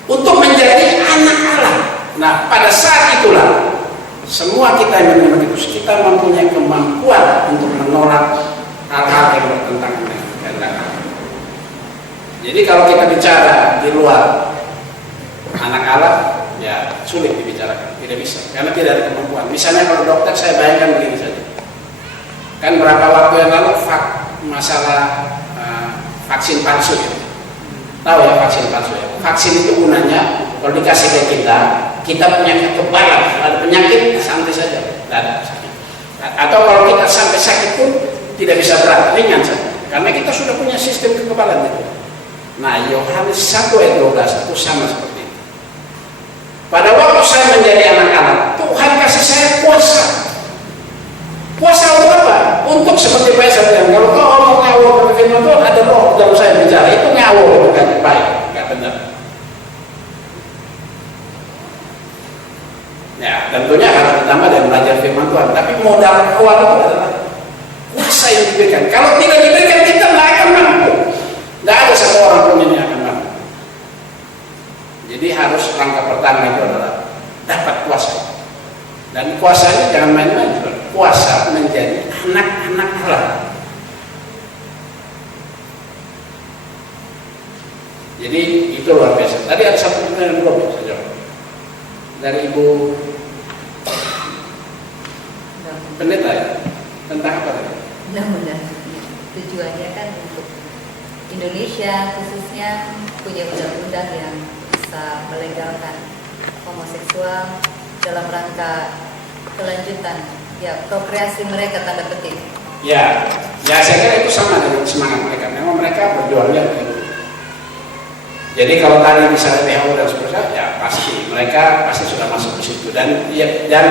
untuk menjadi anak Allah. Nah, pada saat itulah semua kita yang menerima Kristus, kita mempunyai kemampuan untuk menolak hal-hal yang bertentangan dengan kehendak Allah. Jadi kalau kita bicara di luar anak Allah, ya sulit dibicarakan, tidak bisa, karena tidak ada kemampuan. Misalnya kalau dokter, saya bayangkan begini saja. Kan berapa waktu yang lalu masalah vaksin palsu ya. Tahu ya vaksin palsu ya. Vaksin itu gunanya kalau dikasih ke kita punya kekebalan. Kalau ada penyakit santai saja, tidak ada sakit. Atau kalau kita sampai sakit pun tidak bisa berat, ringan saja. Karena kita sudah punya sistem kekebalan itu. Nah, Yohanes 1 ayat 12 itu sama seperti itu. Pada waktu saya menjadi anak-anak, Tuhan kasih saya kuasa. Kuasa untuk apa? Untuk seperti Pak saya bilang, kalau kau ngomong ngawur berfirman Tuhan, ada roh dalam saya bicara, itu ngawur, bukan baik, nggak benar. Ya, tentunya harus ditambah dan belajar firman Tuhan. Tapi modal awal itu adalah kuasa yang diberikan. Kalau tidak diberikan, kita nggak akan mampu. Nggak ada satu orang pun yang akan mampu. Jadi harus langkah pertama itu adalah dapat kuasa. Dan kuasanya jangan main-main. Kuasa menjadi anak-anak Allah. Jadi itu luar biasa. Tadi ada satu pertanyaan belum saja dari Ibu pendeta ya, tentang apa tadi? Mudah-mudahan tujuannya kan untuk Indonesia khususnya punya undang-undang yang bisa melegalkan homoseksual dalam rangka kelanjutan ya prokreasi mereka tanda petik. Ya saya kira itu sama dengan semangat mereka. Memang mereka berjuangnya begitu. Jadi kalau tadi misalnya WHO dan seterusnya, ya pasti mereka pasti sudah masuk di situ. Dan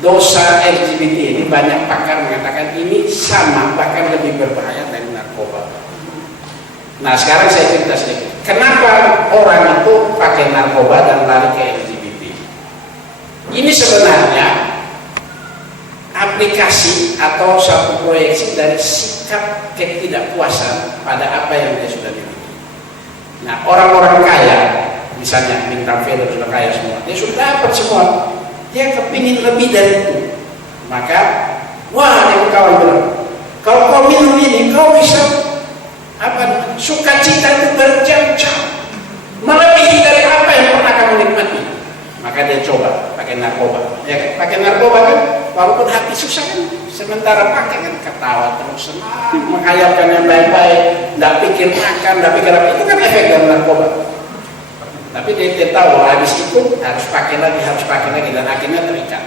dosa LGBT ini banyak pakar mengatakan ini sama bahkan lebih berbahaya dari narkoba. Nah sekarang saya cerita sedikit. Kenapa orang itu pakai narkoba dan lari ke LGBT? Ini sebenarnya aplikasi atau satu proyeksi dari sikap ketidakpuasan pada apa yang dia sudah miliki. Nah orang-orang kaya, misalnya bintang film sudah kaya semua, dia sudah dapat semua, dia kepingin lebih dari itu. Maka, wah dia kawan bilang, kalau kau minum ini, kau bisa sukacita itu berjam-jam, melebihi dari apa yang pernah kamu nikmati. Maka dia coba pakai narkoba. Ya, pakai narkoba kan, walaupun hati susah kan, sementara pakai kan ketawa terus senang, menghayalkan yang baik-baik, tidak pikir makan, tidak pikir apa. Itu kan efek dari narkoba. Tapi dia tahu habis itu harus pakai lagi, dan akhirnya terikat.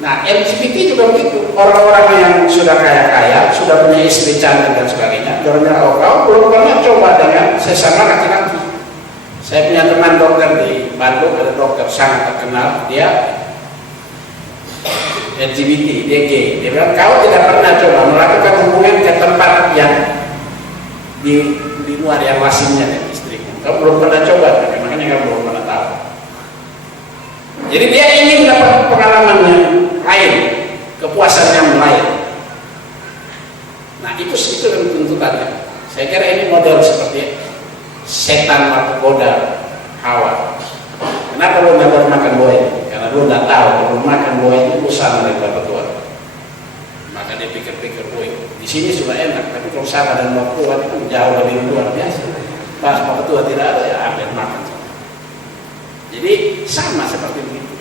Nah, LGBT juga begitu. Orang-orang yang sudah kaya-kaya, sudah punya istri cantik dan sebagainya, dia bilang, kau belum pernah coba dengan sesama laki-laki. Saya punya teman dokter di Bandung, ada dokter sangat terkenal, dia LGBT, dia gay. Dia bilang, kau tidak pernah coba melakukan hubungan ke tempat yang di luar yang lazimnya dengan istrimu. Kau belum pernah coba, makanya kau belum pernah tahu. Jadi dia ingin dapat pengalaman yang lain, kepuasan yang lain. Nah itu tuntutannya. Saya kira ini model seperti setan menggoda Hawa. Kenapa lu nggak boleh makan buah ini? Karena lu nggak tahu kalau makan buah itu usaha dari Bapak Tuhan. Maka dia pikir-pikir, di sini sudah enak, tapi kalau sama dan Bapak Tuhan itu jauh lebih luar biasa. Pas Bapak Tuhan tidak ada, ya ambil makan. Jadi sama seperti begitu.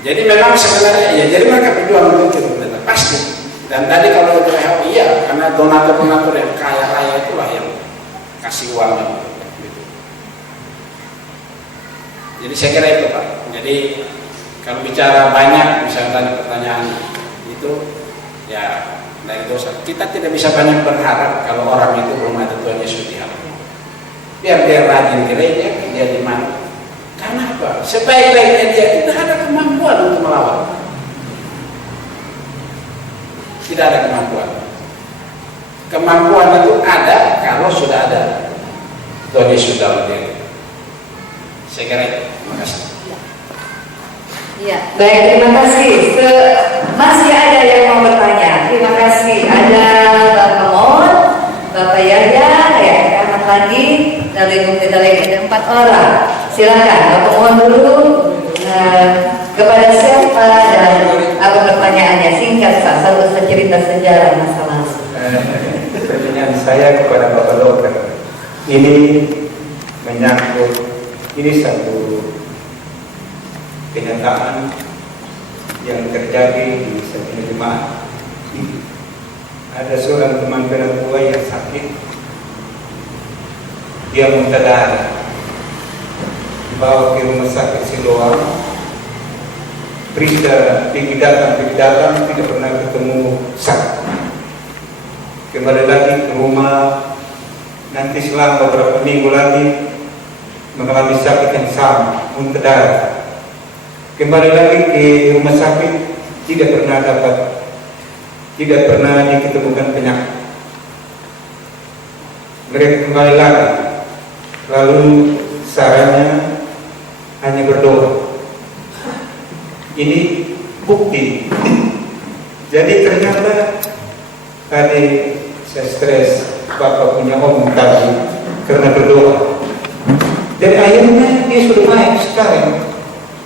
Jadi memang sebenarnya ya, jadi mereka berjuang begitu. pasti. Dan tadi kalau itu WHO iya, karena donatur-donatur yang kaya raya itulah yang kasih uangnya. Gitu. Jadi saya kira itu Pak. Jadi kalau bicara banyak, misalnya tadi pertanyaan itu, ya dari dosa. Kita tidak bisa banyak berharap kalau orang itu belum ada Tuhan Yesus di hati. Biar dia rajin gereja, dia di mana? Karena apa? Sebaik-baiknya dia tidak ada kemampuan untuk melawan. Tidak ada kemampuan. Kemampuan itu ada kalau sudah ada Tuhan Yesus dalam diri. Saya kira itu. Terima kasih. Ya, baik, terima kasih. Masih ada yang mau bertanya? Terima kasih. Ada Bapak Mon, Bapak Yahya, ya, anak lagi, dari kita lagi ada 4 orang. Silakan, Bapak Mon dulu. Kepada siapa dan apa pertanyaannya? Singkat, Pak. Satu cerita sejarah masa lalu. Pertanyaan saya kepada Bapak Dokter, ini menyangkut, ini satu kenyataan yang terjadi di satu jemaat. Ada seorang teman perempuan yang sakit, dia muntah darah, dibawa ke rumah sakit Siloam. Periksa, pergi datang, tidak pernah ketemu sakit. Kembali lagi ke rumah, nanti selang beberapa minggu lagi mengalami sakit yang sama, muntah darah. Kembali lagi ke rumah sakit, tidak pernah diketemukan penyakit. Mereka kembali lagi, lalu sarannya hanya berdoa. Ini bukti. Jadi ternyata tadi saya stres, Bapak punya om tadi karena berdoa. Jadi akhirnya dia sudah naik sekarang,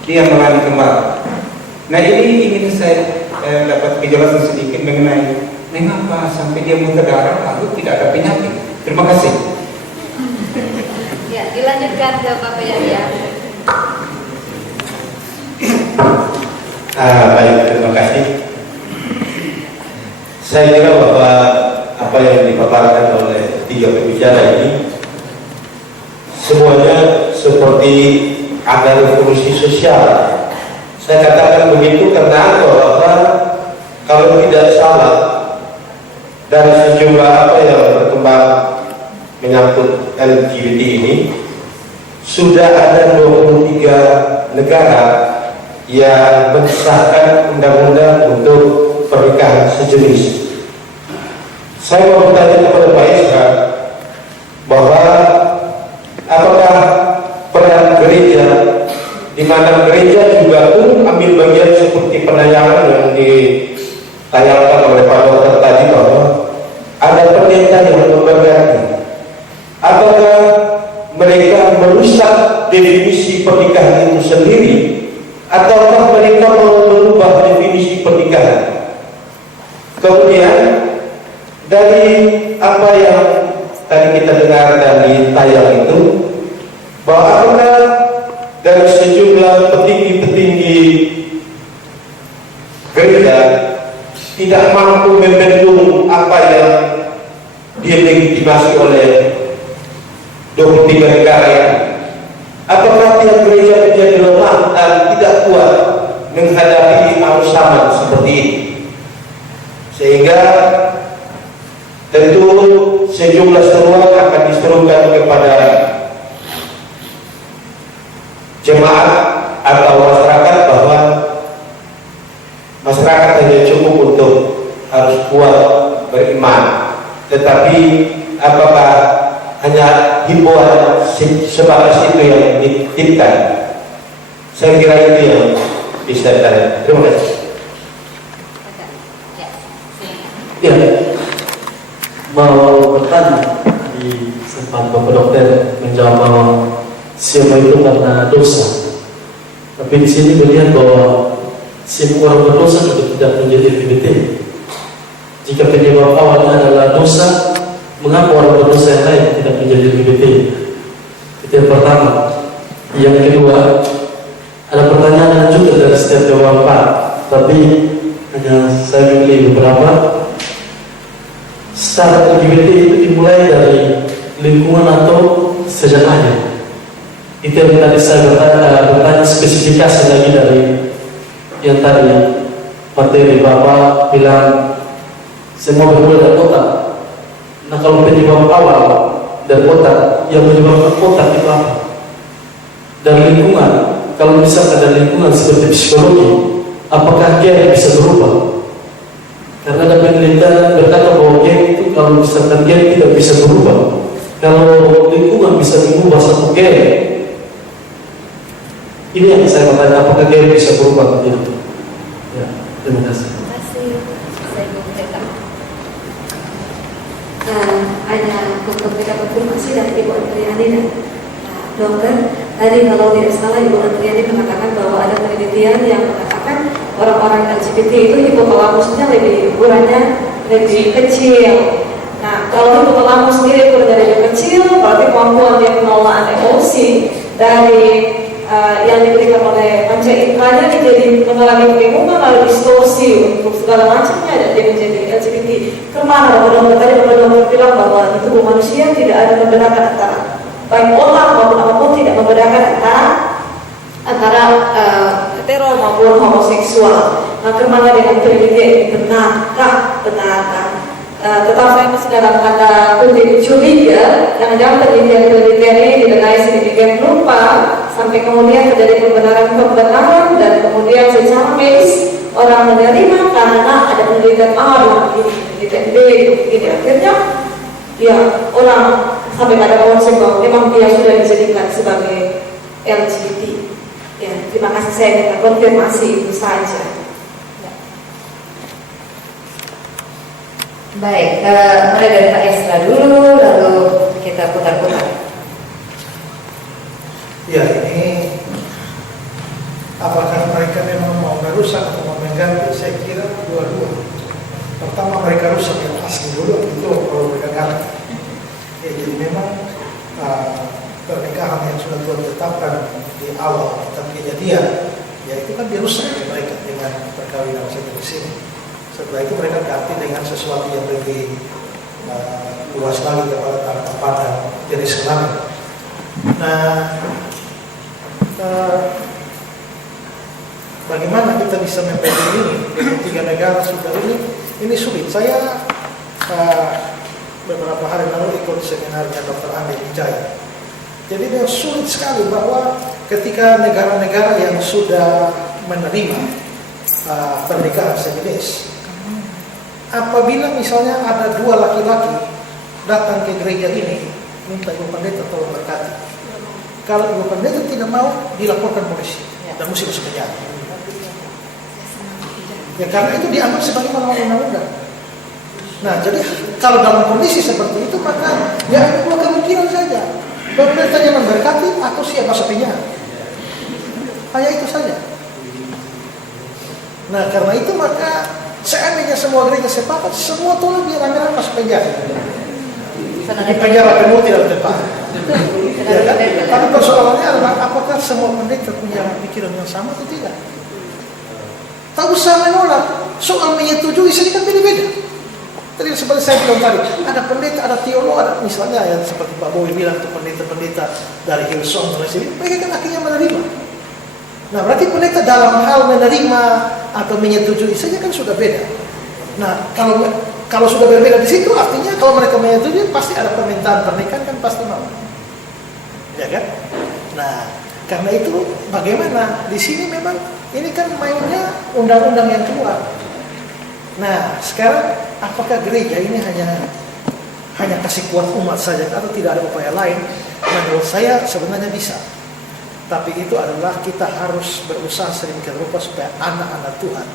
dia melani kembali. Nah ini ingin saya dapat kejelasan sedikit mengenai mengapa sampai dia muntah darah lalu tidak ada penyakit. Terima kasih. Ya, dilanjutkan ke Bapak Yahya. Baik, terima kasih. Saya kira bahwa apa yang dipaparkan oleh 3 pembicara ini semuanya seperti ada revolusi sosial. Saya katakan begitu karena bahwa kalau tidak salah dari sejumlah apa yang berkembang menyangkut LGBT ini, sudah ada 23 negara yang mensahkan undang-undang untuk pernikahan sejenis. Saya mau bertanya kepada Pak Isra bahwa apakah peran gereja, di mana gereja juga pun ambil bagian seperti penayangan yang ditayangkan oleh Pak Dokter tadi, bahwa ada pendeta yang memberkati. Apakah mereka merusak definisi pernikahan itu sendiri, ataukah mereka mau merubah definisi pernikahan? Kemudian dari apa yang tadi kita dengar dari tayang itu, bahwa apakah dari sejumlah petinggi-petinggi gereja tidak mampu membendung apa yang dilegitimasi oleh 23 negara ini? Apakah tiap gereja menjadi lemah dan tidak kuat menghadapi arus zaman seperti ini? Sehingga tentu sejumlah seruan akan diserukan kepada jemaat atau masyarakat bahwa masyarakat hanya cukup untuk harus kuat beriman, tetapi apakah hanya himbauan sebatas itu yang dititipkan? Saya kira itu yang bisa saya. Terima kasih. Ya, mau bertanya di sempat Bapak Dokter menjawab bahwa semua itu karena dosa. Tapi di sini melihat bahwa semua orang berdosa juga tidak menjadi LGBT. Jika penyebab awalnya adalah dosa, mengapa orang berdosa yang lain tidak menjadi LGBT? Itu yang pertama. Yang kedua, ada pertanyaan juga dari setiap jawaban Pak, tapi hanya saya memilih beberapa. Start LGBT itu dimulai dari lingkungan atau sejak lahir. Itu yang tadi saya bertanya spesifikasi lagi dari yang tadi materi Bapak bilang semua bermula dari otak. Nah, kalau penyebab awal dari otak, yang menyebabkan otak itu apa? Dari lingkungan. Kalau misalkan dari lingkungan seperti psikologi, apakah gen bisa berubah? Karena ada penelitian berkata bahwa gen itu kalau misalkan gen tidak bisa berubah. Kalau lingkungan bisa mengubah satu gen, ini yang saya bertanya, apakah gen bisa berubah atau tidak? Ya, terima kasih. Terima kasih. Saya Ibu Pendeta. Ada beberapa konfirmasi dari Ibu Andriani dan dokter. Tadi kalau tidak salah Ibu Andriani mengatakan bahwa ada penelitian yang mengatakan orang-orang LGBT itu hipotalamusnya ukurannya lebih kecil. Nah, kalau hipotalamus sendiri ukurannya lebih kecil, berarti kemampuan dia mengelola emosi dari yang diberikan oleh panca inderanya jadi mengalami kebingungan lalu distorsi untuk segala macamnya dan dia menjadi LGBT. Kemana dokter tadi dokter bilang bahwa di tubuh manusia tidak ada membedakan antara baik otak maupun apapun, tidak membedakan antara hetero maupun homoseksual. Nah, kemana dengan penelitian ini? Benarkah? Tetap saya masih dalam tanda kutip curiga, jangan-jangan penelitian ini didenai sedemikian rupa sampai kemudian terjadi pembenaran dan kemudian secara medis orang menerima karena ada penelitian A begini, penelitian B begini, akhirnya ya orang sampai pada konsep bahwa memang dia sudah dijadikan sebagai LGBT. Ya, terima kasih, saya minta konfirmasi itu saja. Baik, mulai dari Pak Esra dulu, lalu kita putar-putar. Ya, ini apakah mereka memang mau merusak atau mau mengganti? Saya kira dua-dua. Pertama mereka rusak yang asli dulu, itu kalau mereka ganti. Ya, jadi memang pernikahan yang sudah Tuhan tetapkan di awal kitab Kejadian, ya itu kan dirusak oleh mereka dengan perkawinan seperti di sini. Setelah itu mereka ganti dengan sesuatu yang lebih luas lagi kepada tanah padang jenis kelamin. Nah, bagaimana kita bisa mempelajari ini dengan 3 negara sudah ini sulit. Saya beberapa hari lalu ikut seminarnya Dr. Andi Wijaya. Jadi dia sulit sekali bahwa ketika negara-negara yang sudah menerima pernikahan sejenis, apabila misalnya ada 2 laki-laki datang ke gereja ini minta Ibu Pendeta tolong berkati, kalau Ibu Pendeta tidak mau, dilaporkan polisi dan mesti masuk penjara. Ya, karena itu dianggap sebagai melawan undang-undang. Nah, jadi kalau dalam kondisi seperti itu maka ya ada 2 kemungkinan saja. Pendetanya memberkati atau siap masuk penjara. Hanya itu saja. Nah, karena itu maka seandainya semua gereja sepakat, semua tolong biar rame-rame masuk penjara. Di penjara penuh tidak tepat. Ya kan? Tapi persoalannya adalah apakah semua pendeta punya pikiran yang sama atau tidak? Tak usah menolak. Soal menyetujui saja kan beda-beda. Tadi seperti saya bilang tadi, ada pendeta, ada teolog, ada misalnya yang seperti Pak Bowie bilang itu pendeta-pendeta dari Hillsong dan sini, mereka kan akhirnya menerima. Nah, berarti pendeta dalam hal menerima atau menyetujui saja kan sudah beda. Nah, kalau sudah berbeda di situ, artinya kalau mereka menyetujui pasti ada permintaan pernikahan kan pasti mau. Ya kan? Nah, karena itu bagaimana di sini memang ini kan mainnya undang-undang yang keluar. Nah, sekarang apakah gereja ini hanya kasih kuat umat saja atau tidak ada upaya lain? Menurut saya sebenarnya bisa. Tapi itu adalah kita harus berusaha sedemikian rupa supaya anak-anak Tuhan,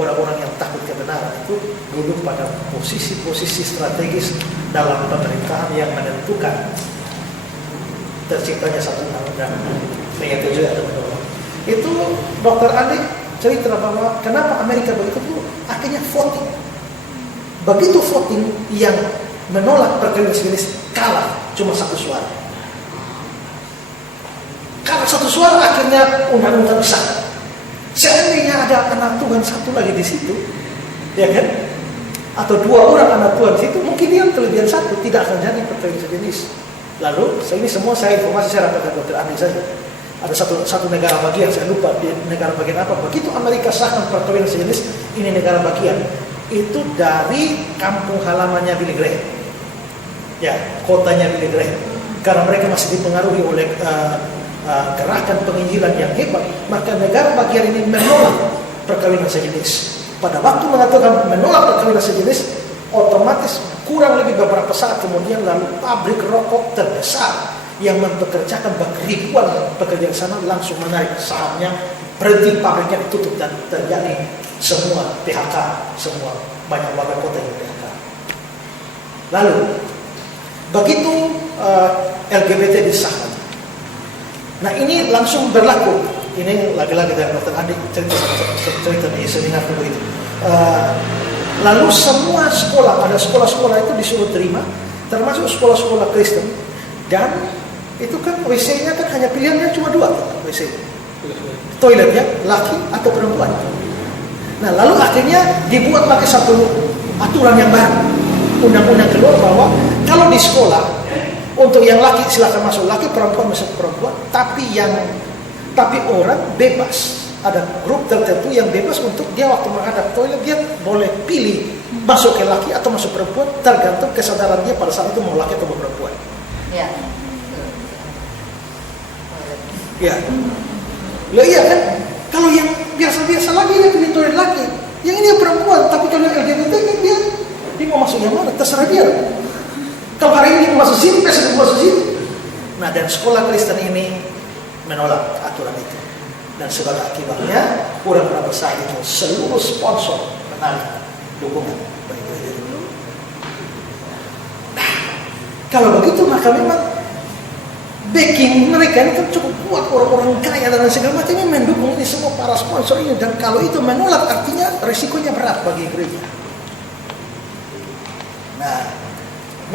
orang-orang yang takut kebenaran itu duduk pada posisi-posisi strategis dalam pemerintahan yang menentukan terciptanya satu undang-undang menyetujui atau menolak. Itu Dr. Andi cerita bahwa kenapa Amerika begitu dulu, akhirnya voting. Begitu voting yang menolak perkawinan sejenis kalah cuma 1 suara. Kalah 1 suara akhirnya undang-undang besar. Seandainya ada anak Tuhan satu lagi di situ, ya kan? Atau 2 orang anak Tuhan situ, mungkin dia kelebihan 1, tidak akan jadi perkawinan sejenis. Lalu, ini semua informasi saya dapatkan Dr. Andi saja. Ada satu negara bagian, saya lupa di negara bagian apa. Begitu Amerika sahkan perkawinan sejenis, ini negara bagian. Itu dari kampung halamannya Billy Graham. Ya, kotanya Billy Graham. Karena mereka masih dipengaruhi oleh gerakan penginjilan yang hebat, maka negara bagian ini menolak perkawinan sejenis. Pada waktu mengatakan menolak perkawinan sejenis, otomatis kurang lebih beberapa saat kemudian lalu pabrik rokok terbesar yang mempekerjakan ribuan pekerja di sana langsung menarik sahamnya, berhenti, pabriknya ditutup dan terjadi semua PHK, semua banyak warga kota yang PHK. Lalu begitu LGBT disahkan, nah ini langsung berlaku. Ini lagi-lagi dari Dr. Andi cerita di seminar itu. Lalu semua sekolah, ada sekolah-sekolah itu disuruh terima, termasuk sekolah-sekolah Kristen. Dan itu kan WC-nya kan hanya pilihannya cuma 2 WC. Toiletnya laki atau perempuan. Nah lalu akhirnya dibuat pakai satu aturan yang baru. Undang-undang keluar bahwa kalau di sekolah untuk yang laki silakan masuk laki, perempuan masuk perempuan, tapi orang bebas. Ada grup tertentu yang bebas untuk dia waktu menghadap toilet dia boleh pilih masuk ke laki atau masuk perempuan, tergantung kesadaran dia pada saat itu mau laki atau mau perempuan. Ya. Ya. Lah iya kan? Kalau yang biasa-biasa lagi dia pilih toilet laki, yang ini perempuan, tapi kalau yang LGBT kan dia mau masuk yang mana? Terserah dia. Kalau hari ini mau masuk sini, besok mau masuk sini. Nah, dan sekolah Kristen ini menolak aturan itu. Dan sebagai akibatnya, kurang berapa saat itu seluruh sponsor menarik dukungan bagi gereja itu. Nah, kalau begitu maka memang backing mereka ini kan cukup kuat, orang-orang kaya dan segala macam ini mendukung ini semua para sponsor ini. Dan kalau itu menolak artinya risikonya berat bagi gereja. Nah,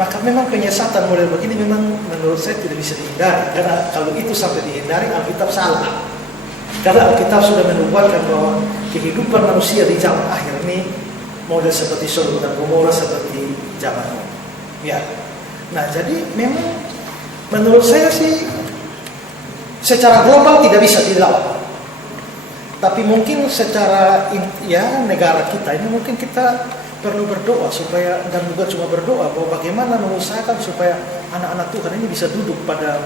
maka memang penyesatan model begini memang menurut saya tidak bisa dihindari. Karena kalau itu sampai dihindari, Alkitab salah. Karena Alkitab sudah menubuatkan bahwa kehidupan manusia di zaman akhir ini model seperti Sodom dan Gomora, seperti zaman Nuh. Ya. Nah, jadi memang menurut saya sih secara global tidak bisa dilawan. Tapi mungkin secara negara kita ini mungkin kita perlu berdoa supaya, dan juga cuma berdoa bahwa bagaimana mengusahakan supaya anak-anak Tuhan ini bisa duduk pada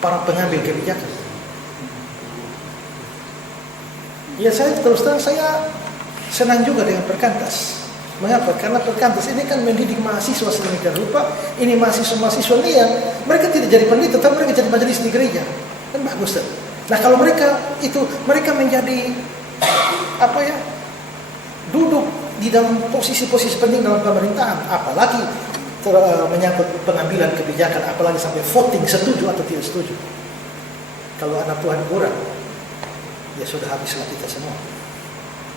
para pengambil kebijakan. Ya, saya terus terang saya senang juga dengan Perkantas. Mengapa? Karena Perkantas ini kan mendidik mahasiswa sedemikian rupa. Ini mahasiswa-mahasiswa ini yang mereka tidak jadi pendeta, tapi mereka jadi majelis di gereja. Kan bagus kan? Nah, kalau mereka menjadi duduk di dalam posisi-posisi penting dalam pemerintahan, apalagi menyangkut pengambilan kebijakan, apalagi sampai voting setuju atau tidak setuju. Kalau anak Tuhan kurang, ya sudah habislah kita semua.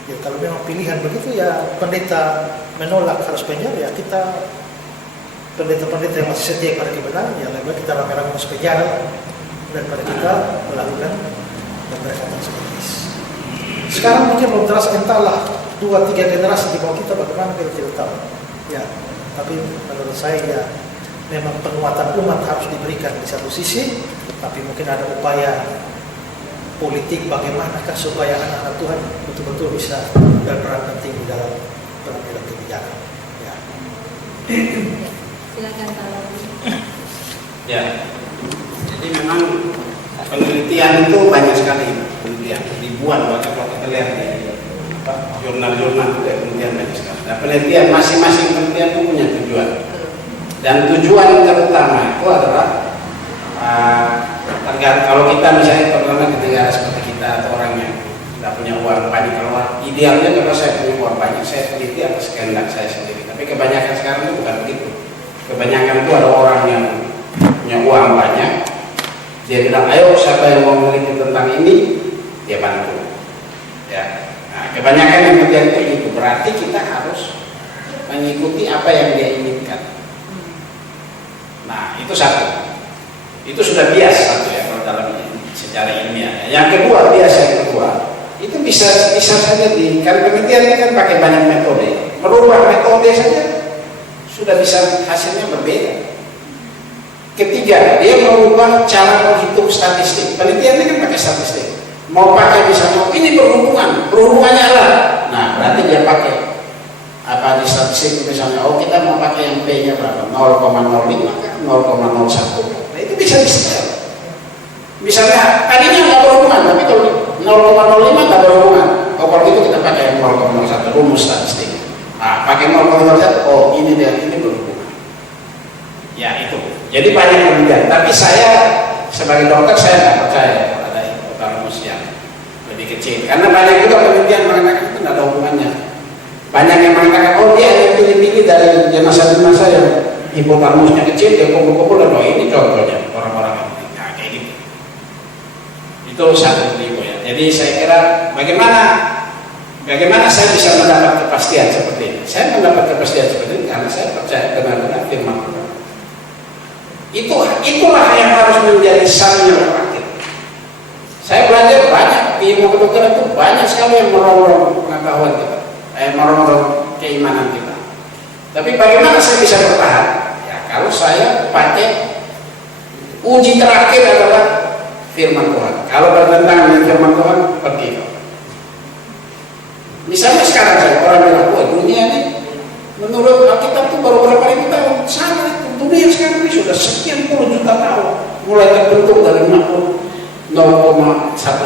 Ya kalau memang pilihan begitu ya pendeta menolak harus penjara, ya kita pendeta-pendeta yang masih setia pada kebenaran ya lebih baik kita rame-rame masuk penjara daripada kita melakukan pendekatan seperti ini. Sekarang mungkin belum terasa, entahlah 2-3 generasi di bawah kita bagaimana kita tidak tahu. Ya, tapi menurut saya ya memang penguatan umat harus diberikan di satu sisi, tapi mungkin ada upaya politik bagaimanakah supaya anak-anak Tuhan betul-betul bisa berperan penting di dalam pengambilan kebijakan. Ya. Silakan Pak. Ya. Jadi memang penelitian itu banyak sekali, penelitian ribuan, bahkan kalau kita lihat di jurnal-jurnal juga penelitian banyak sekali. Nah, penelitian masing-masing penelitian itu punya tujuan. Dan tujuan terutama itu adalah kalau kita misalnya terutama di negara seperti kita atau orang yang tidak punya uang banyak, kalau idealnya kalau saya punya uang banyak saya teliti atas kehendak saya sendiri. Tapi kebanyakan sekarang itu bukan begitu. Kebanyakan itu ada orang yang punya uang banyak, dia bilang ayo siapa yang mau meneliti tentang ini dia bantu. Ya, nah, kebanyakan yang terjadi itu berarti kita harus mengikuti apa yang dia inginkan. Nah itu satu. Itu sudah bias satu ya kalau dalam secara ilmiah. Yang kedua, bias yang kedua itu bisa bisa saja kan penelitian ini kan pakai banyak metode. Merubah metode saja sudah bisa hasilnya berbeda. Ketiga, dia merubah cara menghitung statistik. Penelitiannya kan pakai statistik. Mau pakai misalnya ini berhubungannya lah. Nah, berarti dia pakai apa di statistik misalnya, oh kita mau pakai yang P-nya berapa? 0,05 0,01. Nah, itu bisa di-setel. Misalnya tadinya nggak berhubungan, tapi kalau 0,05 nggak berhubungan. Oh, kalau itu kita pakai yang 0,01 rumus statistik. Nah, pakai 0,01, oh ini dia, ini berhubungan. Ya itu. Jadi banyak penelitian. Tapi saya sebagai dokter saya nggak percaya ada rumus yang lebih kecil. Karena banyak juga penelitian mengatakan itu nggak ada hubungannya. Banyak yang mengatakan, oh dia yang pilih-pilih dari jenazah-jenazah yang hipotalamusnya kecil, dia kumpul-kumpul dan oh ini contohnya orang-orang yang kayak gitu. Itu satu tipe ya. Jadi saya kira bagaimana saya bisa mendapat kepastian seperti ini? Saya mendapat kepastian seperti ini karena saya percaya benar-benar firman Tuhan. Itulah yang harus menjadi sambil praktik. Saya belajar banyak di ilmu kedokteran itu banyak sekali yang merongrong pengetahuan kita, merongrong keimanan kita. Tapi bagaimana saya bisa bertahan? Ya kalau saya pakai uji terakhir adalah firman Tuhan. Kalau bertentangan dengan firman Tuhan, pergi. Misalnya sekarang orang bilang, wah dunia ini menurut Alkitab itu baru berapa ribu tahun? Salah. Dunia sekarang ini sudah sekian puluh juta tahun, mulai terbentuk dari 0,1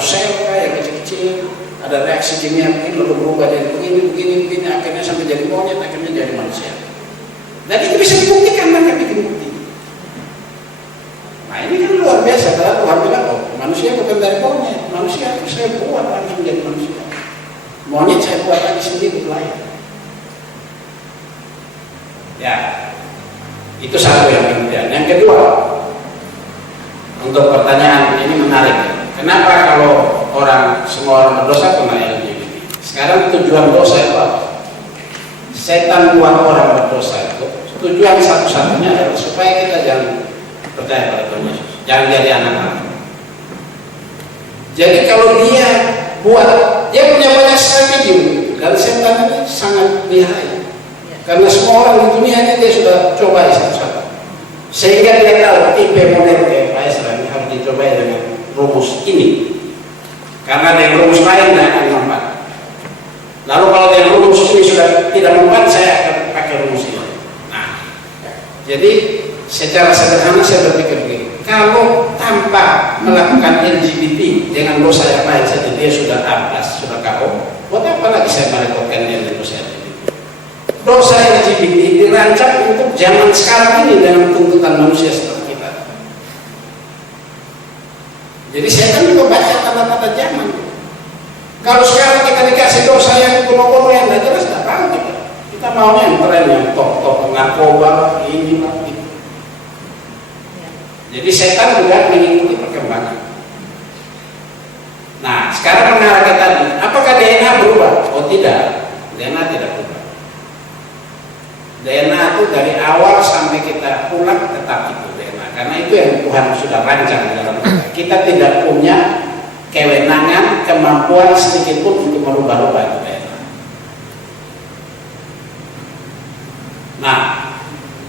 sel yang kecil-kecil, ada reaksi kimia begini lalu berubah jadi begini, akhirnya sampai jadi monyet, akhirnya jadi manusia. Dan itu bisa dibuktikan, mereka bikin bukti. Nah ini kan luar biasa, karena Tuhan bilang, oh manusia bukan dari monyet, manusia itu saya buat langsung jadi manusia. Monyet saya buat lagi sendiri berlayar. Ya. Itu satu yang penting. Yang kedua, untuk pertanyaan ini menarik. Kenapa kalau semua orang berdosa kena LGBT? Sekarang tujuan dosa itu apa? Setan buat orang berdosa itu tujuan satu-satunya adalah supaya kita jangan percaya pada Tuhan Yesus, jangan jadi anak-anak. Jadi kalau dia punya banyak strategi dan setan ini sangat lihai. Karena semua orang di dunianya dia sudah coba satu-satu. Sehingga dia tahu tipe model kayak Pak Esra ini harus dicoba dengan rumus ini. Karena dengan rumus lain tidak akan mempan. Lalu kalau dengan rumus ini sudah tidak mempan, saya akan pakai rumus ini. Nah, jadi secara sederhana saya berpikir begini. Kalau tanpa melakukan LGBT dengan dosa yang lain saja dia sudah amblas, sudah KO, buat apa lagi saya merepotkan dia dengan dosa LGBT? Dosa LGBT dirancang untuk zaman sekarang ini dengan tuntutan manusia seperti kita. Jadi saya kan juga baca tanda-tanda zaman. Kalau sekarang kita dikasih dosa yang kuno-kuno yang tidak jelas, tidak tahu kita. Kita maunya yang tren, yang top-top, narkoba, ini, itu. Jadi setan juga mengikuti perkembangan. Nah, sekarang mengarah ke tadi, apakah DNA berubah? Oh tidak, DNA tidak berubah. DNA itu dari awal sampai kita pulang tetap itu DNA. Karena itu yang Tuhan sudah rancang dalam kita. Kita tidak punya kewenangan, kemampuan sedikit pun untuk merubah-rubah itu DNA. Nah,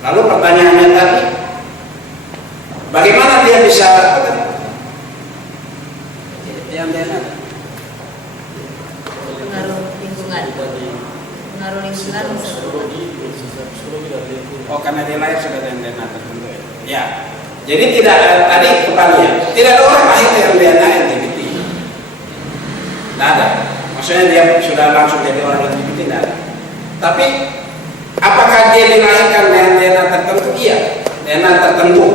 lalu pertanyaannya tadi, bagaimana dia bisa yang DNA? Pengaruh lingkungan. Pengaruh lingkungan bisa berubah. Oh, karena dia lahir sudah dengan DNA tertentu. Ya. Jadi tidak tadi kembali ya. Tidak ada orang lahir dengan DNA LGBT. Tidak ada. Maksudnya dia sudah langsung jadi orang LGBT, tidak ada. Tapi apakah dia dilahirkan dengan DNA tertentu? Iya, DNA tertentu.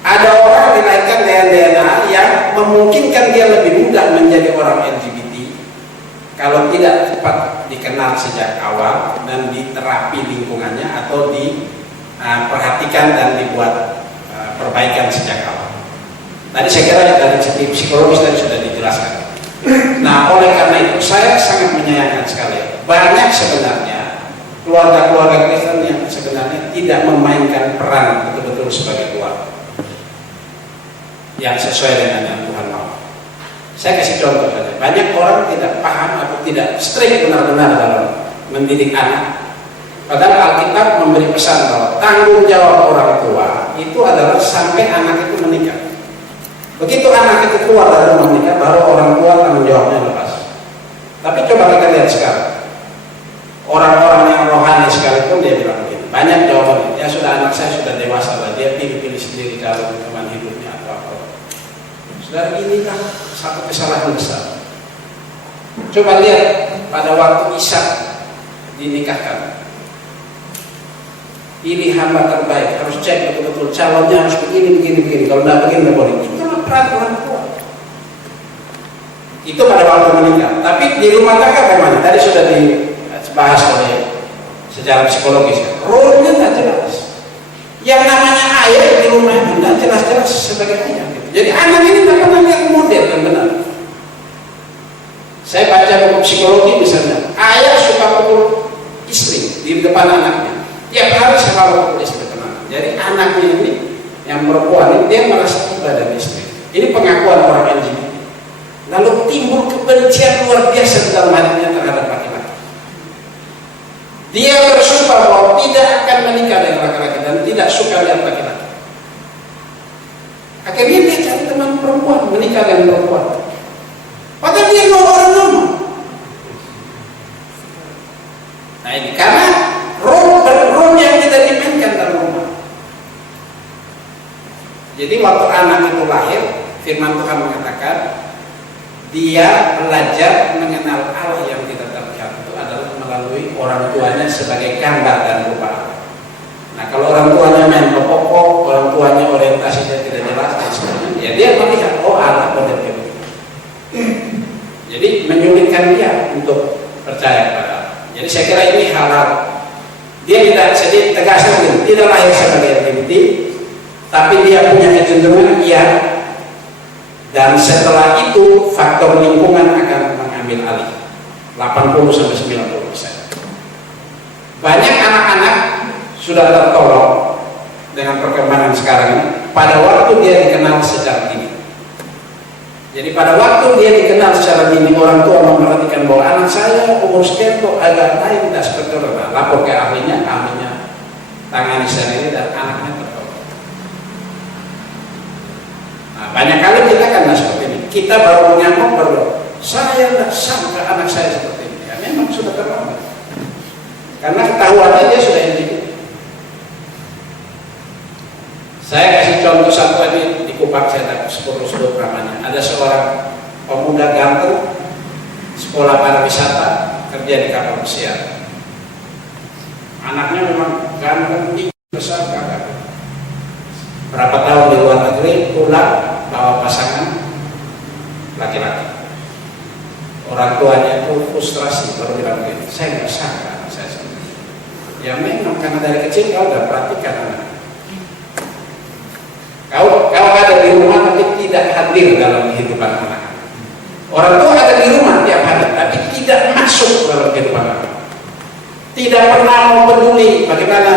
Ada orang dilahirkan dengan DNA yang memungkinkan dia lebih mudah menjadi orang LGBT kalau tidak cepat dikenal sejak awal dan diterapi lingkungannya atau diperhatikan dan dibuat perbaikan sejak awal. Tadi saya kira dari segi psikologis tadi sudah dijelaskan. Nah, oleh karena itu saya sangat menyayangkan sekali. Banyak sebenarnya keluarga-keluarga Kristen yang sebenarnya tidak memainkan peran betul-betul sebagai keluarga yang sesuai dengan yang Tuhan mau. Saya kasih contoh saja. Banyak orang tidak paham atau tidak strict benar-benar dalam mendidik anak. Padahal Alkitab memberi pesan bahwa tanggung jawab orang tua itu adalah sampai anak itu menikah. Begitu anak itu keluar dari rumah menikah, baru orang tua tanggung jawabnya lepas. Tapi coba kita lihat sekarang. Orang-orang yang rohani sekalipun dia bilang begini, banyak jawaban. Ya sudah, anak saya sudah dewasa lah, dia pilih-pilih sendiri calon teman hidupnya atau apa. Sudah, inilah satu kesalahan besar. Coba lihat pada waktu Ishak dinikahkan. Pilih hamba terbaik, harus cek betul-betul calonnya harus begini. Kalau tidak begini tidak boleh. Itulah peran orang tua. Itu pada waktu menikah. Tapi di rumah tangga bagaimana? Tadi sudah dibahas oleh secara psikologis. Role-nya tidak jelas. Yang namanya ayah di rumah itu tidak jelas-jelas sebagai ayah. Jadi anak ini tidak pernah lihat model yang benar. Saya baca buku psikologi misalnya, ayah suka pukul istri di depan anaknya. Tiap hari saya pukul istri tenang. Jadi anaknya ini yang perempuan ini dia merasa iba dan istri. Ini pengakuan orang LGBT. Lalu timbul kebencian luar biasa dalam hatinya terhadap laki-laki. Dia bersumpah bahwa tidak akan menikah dengan laki-laki dan tidak suka lihat laki-laki. Akhirnya dia cari teman perempuan, menikah dengan perempuan. Padahal dia mau orang normal. Nah ini karena role yang tidak dimainkan dalam rumah. Jadi waktu anak itu lahir, firman Tuhan mengatakan dia belajar mengenal Allah yang tidak terlihat itu adalah melalui orang tuanya sebagai gambar dan rupa Allah. Nah kalau orang tuanya main pokok, orang tuanya orientasinya tidak jelas dan sebagainya, ya dia melihat oh Allah model begitu. Jadi menyulitkan dia untuk percaya kepada Allah. Jadi saya kira ini hal-hal dia tidak sedih tegasnya tidak lahir sebagai LGBT, tapi dia punya kecenderungan iya. Dan setelah itu faktor lingkungan akan mengambil alih 80-90%. Banyak anak-anak sudah tertolong dengan perkembangan sekarang ini pada waktu dia dikenal secara dini. Jadi pada waktu dia dikenal secara dini, orang tua memperhatikan bahwa anak saya umur sekian kok agak lain, tidak seperti orang. Lapor ke ahlinya tangani sendiri dan anaknya tertolong. Nah, banyak kali kita kan seperti ini. Kita baru menyangkut baru, saya tidak sangka anak saya seperti ini. Ya memang sudah terlambat. Karena ketahuannya dia sudah LGBT. Saya kasih contoh satu tadi di Kupang, saya dapat 10 sudut ramanya. Ada seorang pemuda ganteng, sekolah pariwisata, kerja di kapal pesiar. Anaknya memang ganteng, tinggi, besar, gagah. Berapa tahun di luar negeri, pulang bawa pasangan laki-laki. Orang tuanya itu frustrasi, baru bilang begini, saya nggak sangka anak saya seperti ini. Ya memang karena dari kecil kau udah perhatikan anak. Kau ada di rumah tapi tidak hadir dalam kehidupan anak. Orang tua ada di rumah tiap hari tapi tidak masuk dalam kehidupan anak. Tidak pernah mau peduli bagaimana,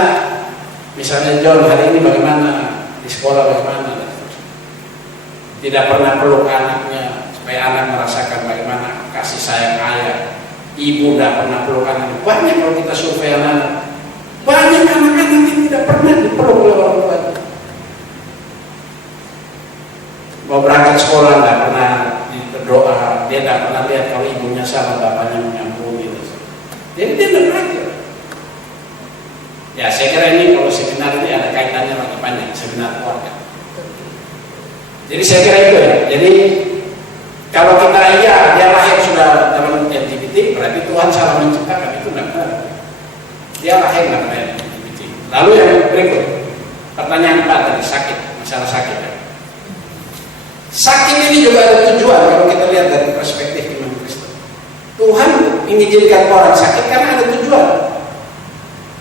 misalnya John hari ini bagaimana di sekolah bagaimana. Tidak pernah peluk anaknya supaya anak merasakan bagaimana kasih sayang ayah. Ibu tidak pernah peluk anak. Banyak kalau kita survei anak, banyak anak-anak yang tidak pernah dipeluk oleh orang tua. Mau berangkat sekolah nggak pernah berdoa, dia nggak pernah lihat kalau ibunya salah, bapaknya mengampuni gitu. Jadi dia nggak belajar. Ya saya kira ini kalau seminar ini ada kaitannya lagi panjang, seminar keluarga. Jadi saya kira itu ya. Jadi kalau kita dia lahir sudah dalam LGBT, berarti Tuhan salah menciptakan, itu nggak benar. Dia lahir nggak benar LGBT. Lalu yang berikut, pertanyaan Pak tadi sakit, masalah sakit ya. Sakit ini juga ada tujuan kalau kita lihat dari perspektif iman Kristen. Tuhan mengizinkan orang sakit karena ada tujuan.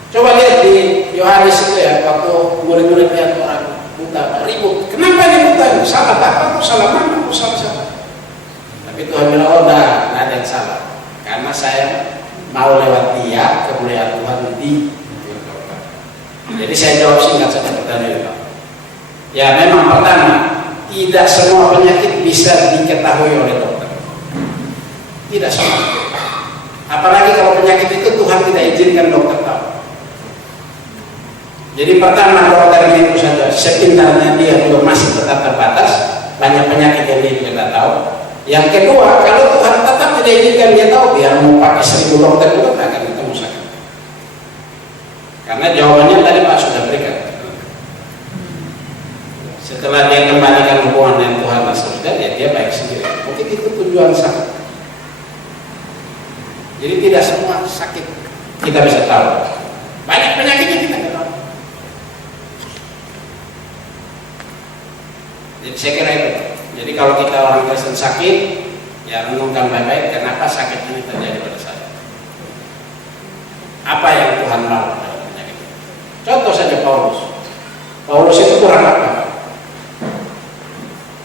Coba lihat di Yohanes itu ya, waktu murid-murid lihat orang buta ribut. Kenapa dia buta? Salah bapak, salah mama, salah siapa? Tapi Tuhan bilang, oh dah, nggak ada yang salah. Karena saya mau lewat dia kemuliaan Tuhan di Jadi saya jawab singkat saja pertanyaan itu. Ya memang pertama tidak semua penyakit bisa diketahui oleh dokter. Tidak semua. Apalagi kalau penyakit itu Tuhan tidak izinkan dokter tahu. Jadi pertama, dokter itu saja sepintarnya dia juga masih tetap terbatas, banyak penyakit yang dia tidak tahu. Yang kedua, kalau Tuhan tetap tidak izinkan dia tahu, biar mau pakai 1000 dokter juga tidak akan ketemu sakit. Karena jawabannya tadi Pak sudah berikan. Setelah dia kembalikan hubungan dengan Tuhan dan seterusnya, ya dia baik sendiri. Mungkin itu tujuan sakit. Jadi tidak semua sakit kita bisa tahu. Banyak penyakitnya kita tidak tahu. Jadi saya kira itu. Jadi kalau kita orang Kristen sakit, ya renungkan baik-baik kenapa sakit ini terjadi pada saya. Apa yang Tuhan mau dalam penyakit itu? Contoh saja Paulus. Paulus itu kurang apa?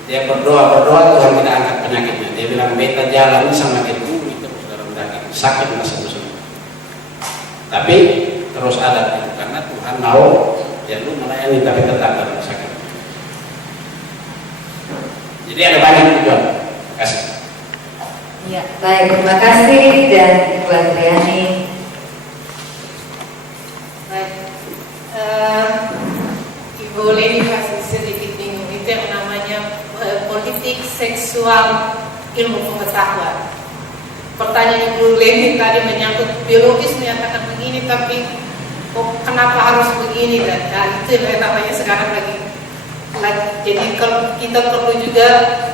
Dia berdoa Tuhan tidak angkat penyakitnya. Dia bilang beta jalan ini sama itu dalam daging sakit masih sembuh. Tapi terus ada itu karena Tuhan mau ya lu melayani tapi tetap dalam sakit. Jadi ada banyak tujuan. Terima kasih. Ya, baik, terima kasih dan Ibu Adriani. Baik, Ibu Leni kasih sedikit bingung itu yang namanya politik seksual ilmu pengetahuan. Pertanyaan Ibu Leni tadi menyangkut biologis menyatakan begini, tapi kenapa harus begini dan itu yang namanya sekarang lagi. Jadi kalau kita perlu juga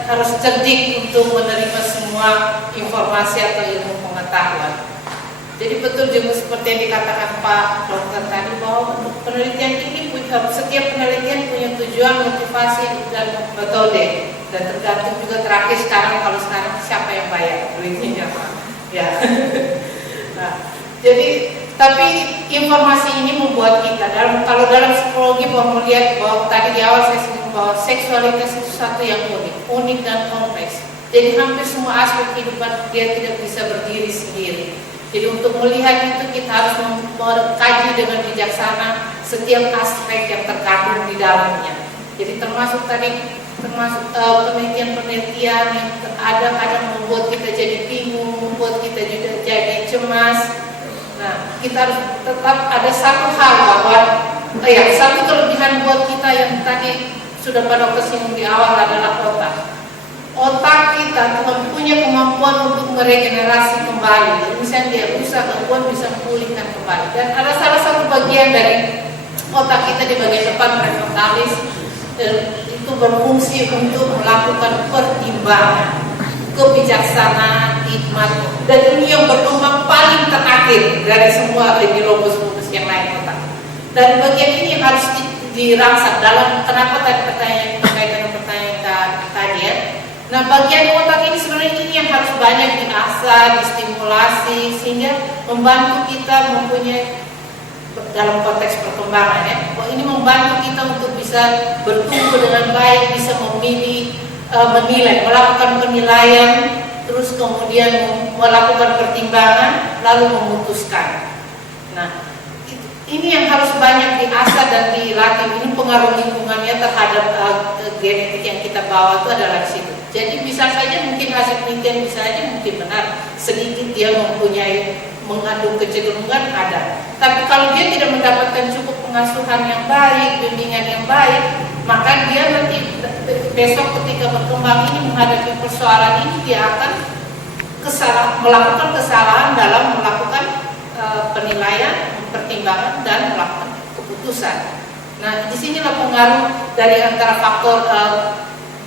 harus cerdik untuk menerima semua informasi atau ilmu pengetahuan. Jadi betul juga seperti yang dikatakan Pak Dokter tadi bahwa penelitian ini setiap penelitian punya tujuan, motivasi dan metode, dan tergantung juga terakhir sekarang siapa yang bayar duitnya Pak. Ya. Nah, jadi tapi informasi ini membuat kita kalau dalam psikologi mau melihat bahwa tadi di awal saya sebut bahwa seksualitas itu sesuatu yang unik dan kompleks. Jadi hampir semua aspek kehidupan dia tidak bisa berdiri sendiri. Jadi untuk melihat itu kita harus mengkaji dengan bijaksana setiap aspek yang terkandung di dalamnya. Jadi termasuk penelitian-penelitian yang kadang membuat kita jadi bingung, membuat kita juga jadi cemas. Nah, kita harus tetap ada satu hal bahwa satu kelebihan buat kita yang tadi sudah Pak Dokter singgung di awal adalah otak. Otak kita Tuhan punya kemampuan untuk meregenerasi kembali. Jadi misalnya dia rusak, Tuhan bisa memulihkan kembali. Dan ada salah satu bagian dari otak kita di bagian depan prefrontalis itu berfungsi untuk melakukan pertimbangan, kebijaksanaan, hikmat, dan ini yang berkembang paling terakhir dari semua di lobus-lobus yang lain otak. Dan bagian ini yang harus dirangsang dalam kenapa tadi pertanyaan berkaitan dengan pertanyaan tadi ya. Nah, bagian otak ini sebenarnya ini yang harus banyak diasah, distimulasi sehingga membantu kita mempunyai dalam konteks perkembangan ya. Ini membantu kita untuk bisa bertumbuh dengan baik, bisa memilih, menilai, melakukan penilaian, terus kemudian melakukan pertimbangan, lalu memutuskan. Nah, ini yang harus banyak diasah dan dilatih. Ini pengaruh lingkungannya terhadap genetik yang kita bawa itu adalah di situ. Jadi bisa saja mungkin hasil penelitian bisa saja mungkin benar, sedikit dia mengandung kecenderungan ada. Tapi kalau dia tidak mendapatkan cukup pengasuhan yang baik, bimbingan yang baik, maka dia nanti besok ketika berkembang ini menghadapi persoalan ini dia akan melakukan kesalahan dalam melakukan penilaian, pertimbangan dan melakukan keputusan. Nah, disinilah pengaruh dari antara faktor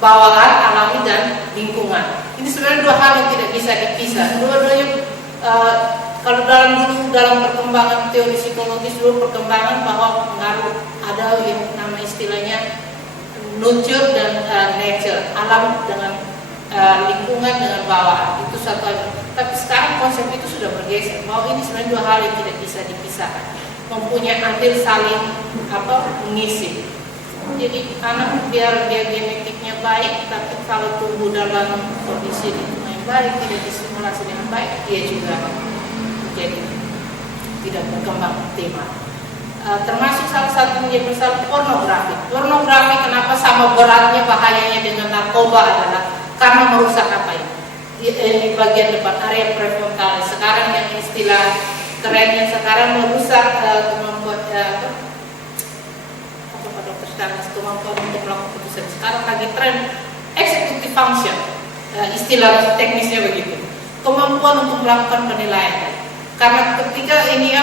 bawaan, alami dan lingkungan. Ini sebenarnya dua hal yang tidak bisa dipisah. Dua-duanya kalau dalam perkembangan teori psikologis dulu perkembangan bahwa pengaruh ada yang nama istilahnya nurture dan nature, alam dengan lingkungan dengan bawaan, itu satu. Tapi sekarang konsep itu sudah bergeser bahwa ini sebenarnya dua hal yang tidak bisa dipisahkan, mempunyai andil saling mengisi. Jadi anak biar dia genetiknya baik, tapi kalau tumbuh dalam kondisi lingkungan yang baik, tidak distimulasi dengan baik, dia juga jadi tidak berkembang optimal. termasuk salah satu menjadi masalah pornografi. Pornografi kenapa sama beratnya bahayanya dengan narkoba adalah karena merusak apa ini? Di bagian depan area prefrontal. Sekarang yang istilah kerennya sekarang merusak kemampuan dokter sekarang kemampuan untuk melakukan keputusan. Sekarang lagi tren executive function, istilah teknisnya begitu. Kemampuan untuk melakukan penilaian. Karena ketika ini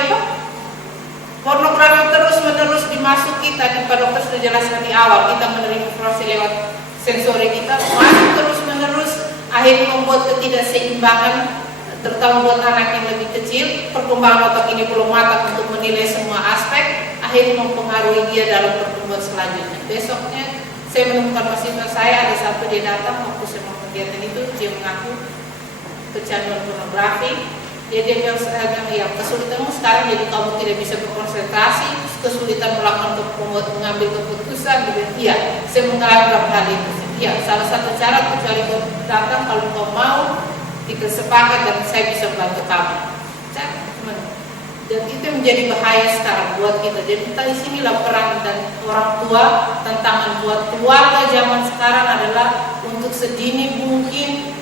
pornografi terus-menerus dimasuki, tadi Pak Dokter sudah jelaskan di awal, kita menerima informasi lewat sensori kita, masuk terus-menerus, akhirnya membuat ketidakseimbangan, terutama buat anak yang lebih kecil, perkembangan otak ini belum matang untuk menilai semua aspek, akhirnya mempengaruhi dia dalam pertumbuhan selanjutnya. Besoknya, saya menemukan mahasiswa saya, ada satu dia datang, waktu saya mau kegiatan itu, dia mengaku kecanduan pornografi. Dia bilang ya kesulitanmu sekarang jadi kamu tidak bisa berkonsentrasi, kesulitan melakukan mengambil keputusan. Iya, saya menganggap hal itu. Iya, salah satu cara kecuali kau datang kalau kau mau kita sepakat dan saya bisa bantu kamu. Dan itu menjadi bahaya sekarang buat kita. Jadi kita di sinilah peran dan orang tua, tantangan buat keluarga zaman sekarang adalah untuk sedini mungkin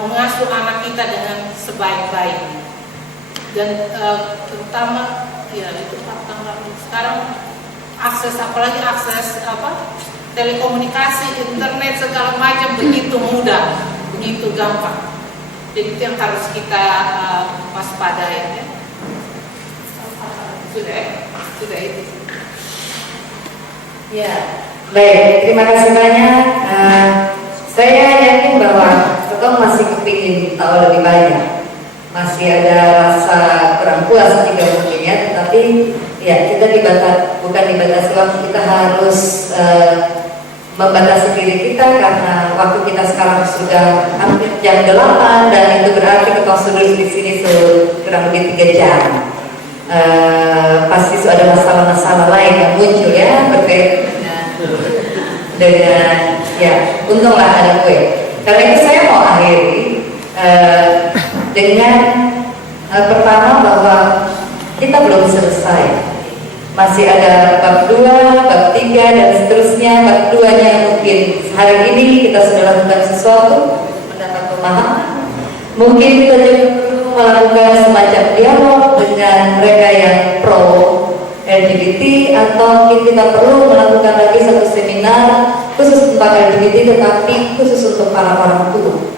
mengasuh anak kita dengan sebaik-baiknya. Dan terutama ya itu tantangan sekarang akses, apalagi akses telekomunikasi, internet segala macam begitu mudah, begitu gampang. Jadi itu yang harus kita waspadai ya. Sudah itu. Ya, baik, terima kasih banyak. Saya yakin bahwa Kau masih kepingin tahu lebih banyak, masih ada rasa kurang puas juga mungkin ya, tetapi ya kita bukan dibatasi waktu, kita harus membatasi diri kita karena waktu kita sekarang sudah hampir jam 8 dan itu berarti kau sudah di sini kurang lebih 3 jam. Pasti sudah ada masalah-masalah lain yang muncul ya berkaitan dengan ya untunglah ada kue. Karena itu saya mau akhiri dengan pertama bahwa kita belum selesai. Masih ada bab 2, bab 3 dan seterusnya. Bab 2-nya mungkin hari ini kita sudah lakukan sesuatu, mendapat pemahaman. Mungkin kita juga perlu melakukan semacam dialog dengan mereka yang pro LGBT, atau mungkin kita perlu melakukan lagi satu seminar khusus tentang LGBT tetapi khusus untuk para orang tua.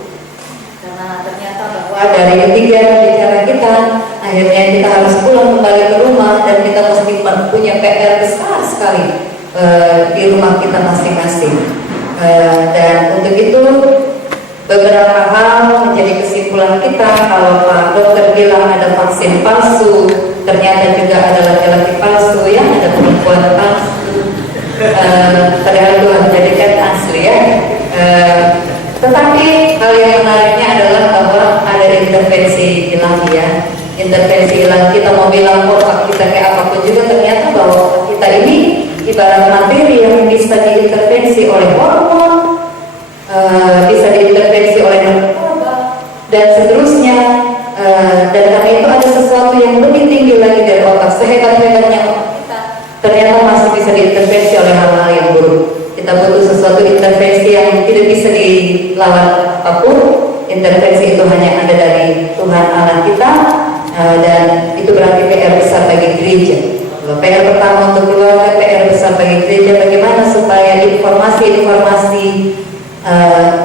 Karena ternyata bahwa dari ketiga bicara kita, akhirnya kita harus pulang kembali ke rumah dan kita mesti punya PR besar sekali di rumah kita masing-masing. Dan untuk itu beberapa hal menjadi kesimpulan kita. Kalau Pak Dokter bilang ada vaksin palsu, ternyata juga ada laki-laki palsu, ya ada perempuan palsu. Padahal Tuhan jadikan asli ya. Tetapi hal yang menariknya adalah bahwa ada intervensi ilahi ya. Intervensi ilahi, kita mau bilang otak kita kayak apapun juga, ternyata bahwa kita ini ibarat materi yang bisa diintervensi oleh hormon, bisa diintervensi oleh narkoba dan seterusnya. Dan karena itu ada sesuatu yang lebih tinggi lagi dari otak, sehebat-hebatnya otak kita ternyata masih bisa diintervensi oleh hal-hal yang buruk. Kita butuh sesuatu intervensi yang tidak bisa dilawan apapun. Intervensi itu hanya ada dari Tuhan Allah kita, dan itu berarti PR besar bagi gereja. PR pertama untuk keluarga, PR besar bagi gereja, bagaimana supaya informasi-informasi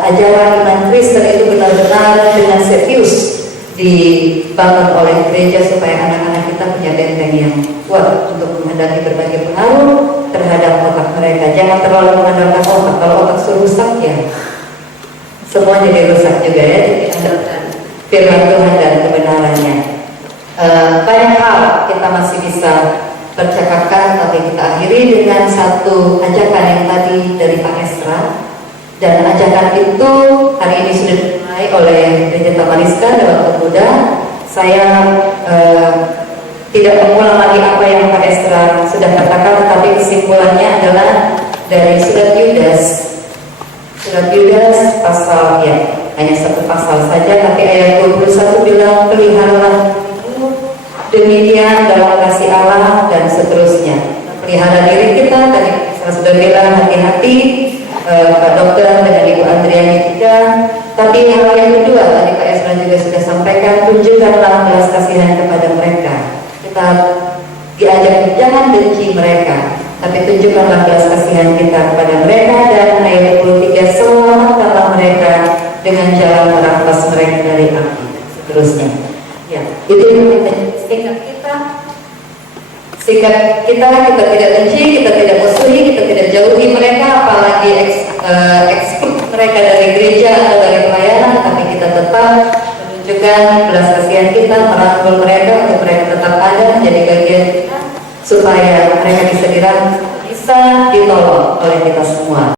ajaran iman Kristen itu benar-benar dengan serius dibangun oleh gereja supaya anak-anak kita punya benteng yang kuat untuk menghadapi berbagai pengaruh terhadap otak mereka. Jangan terlalu mengandalkan otak. Kalau otak sudah rusak ya semua jadi rusak juga ya. Jadi andalkan firman Tuhan dan kebenarannya. Banyak hal kita masih bisa percakapkan, tapi kita akhiri dengan satu ajakan yang tadi dari Pak Esra. Dan ajakan itu hari ini sudah dimulai oleh Gereja Tamariska dan waktu muda. Saya tidak mengulang lagi apa yang Pak Esra sudah katakan, tetapi kesimpulannya adalah dari surat Yudas. Surat Yudas pasal ya hanya satu pasal saja, tapi ayat 21 bilang peliharalah demikian dalam kasih Allah dan seterusnya. tunjukkanlah belas kasihan kepada mereka. Kita diajak jangan benci mereka, tapi tunjukkanlah belas kasihan kita kepada mereka. Dan ayat 23, selamatkanlah mereka dengan jalan merampas mereka dari api. Seterusnya, ya, itu yang sikap kita. Sikap kita tidak benci, kita tidak musuhi, kita tidak jauhi mereka, apalagi eksklut mereka dari gereja atau dari pelayanan, tapi kita tetap menunjukkan belas kasihan kita, merangkul mereka untuk mereka tetap ada menjadi bagian kita, supaya mereka bisa ditolong oleh kita semua.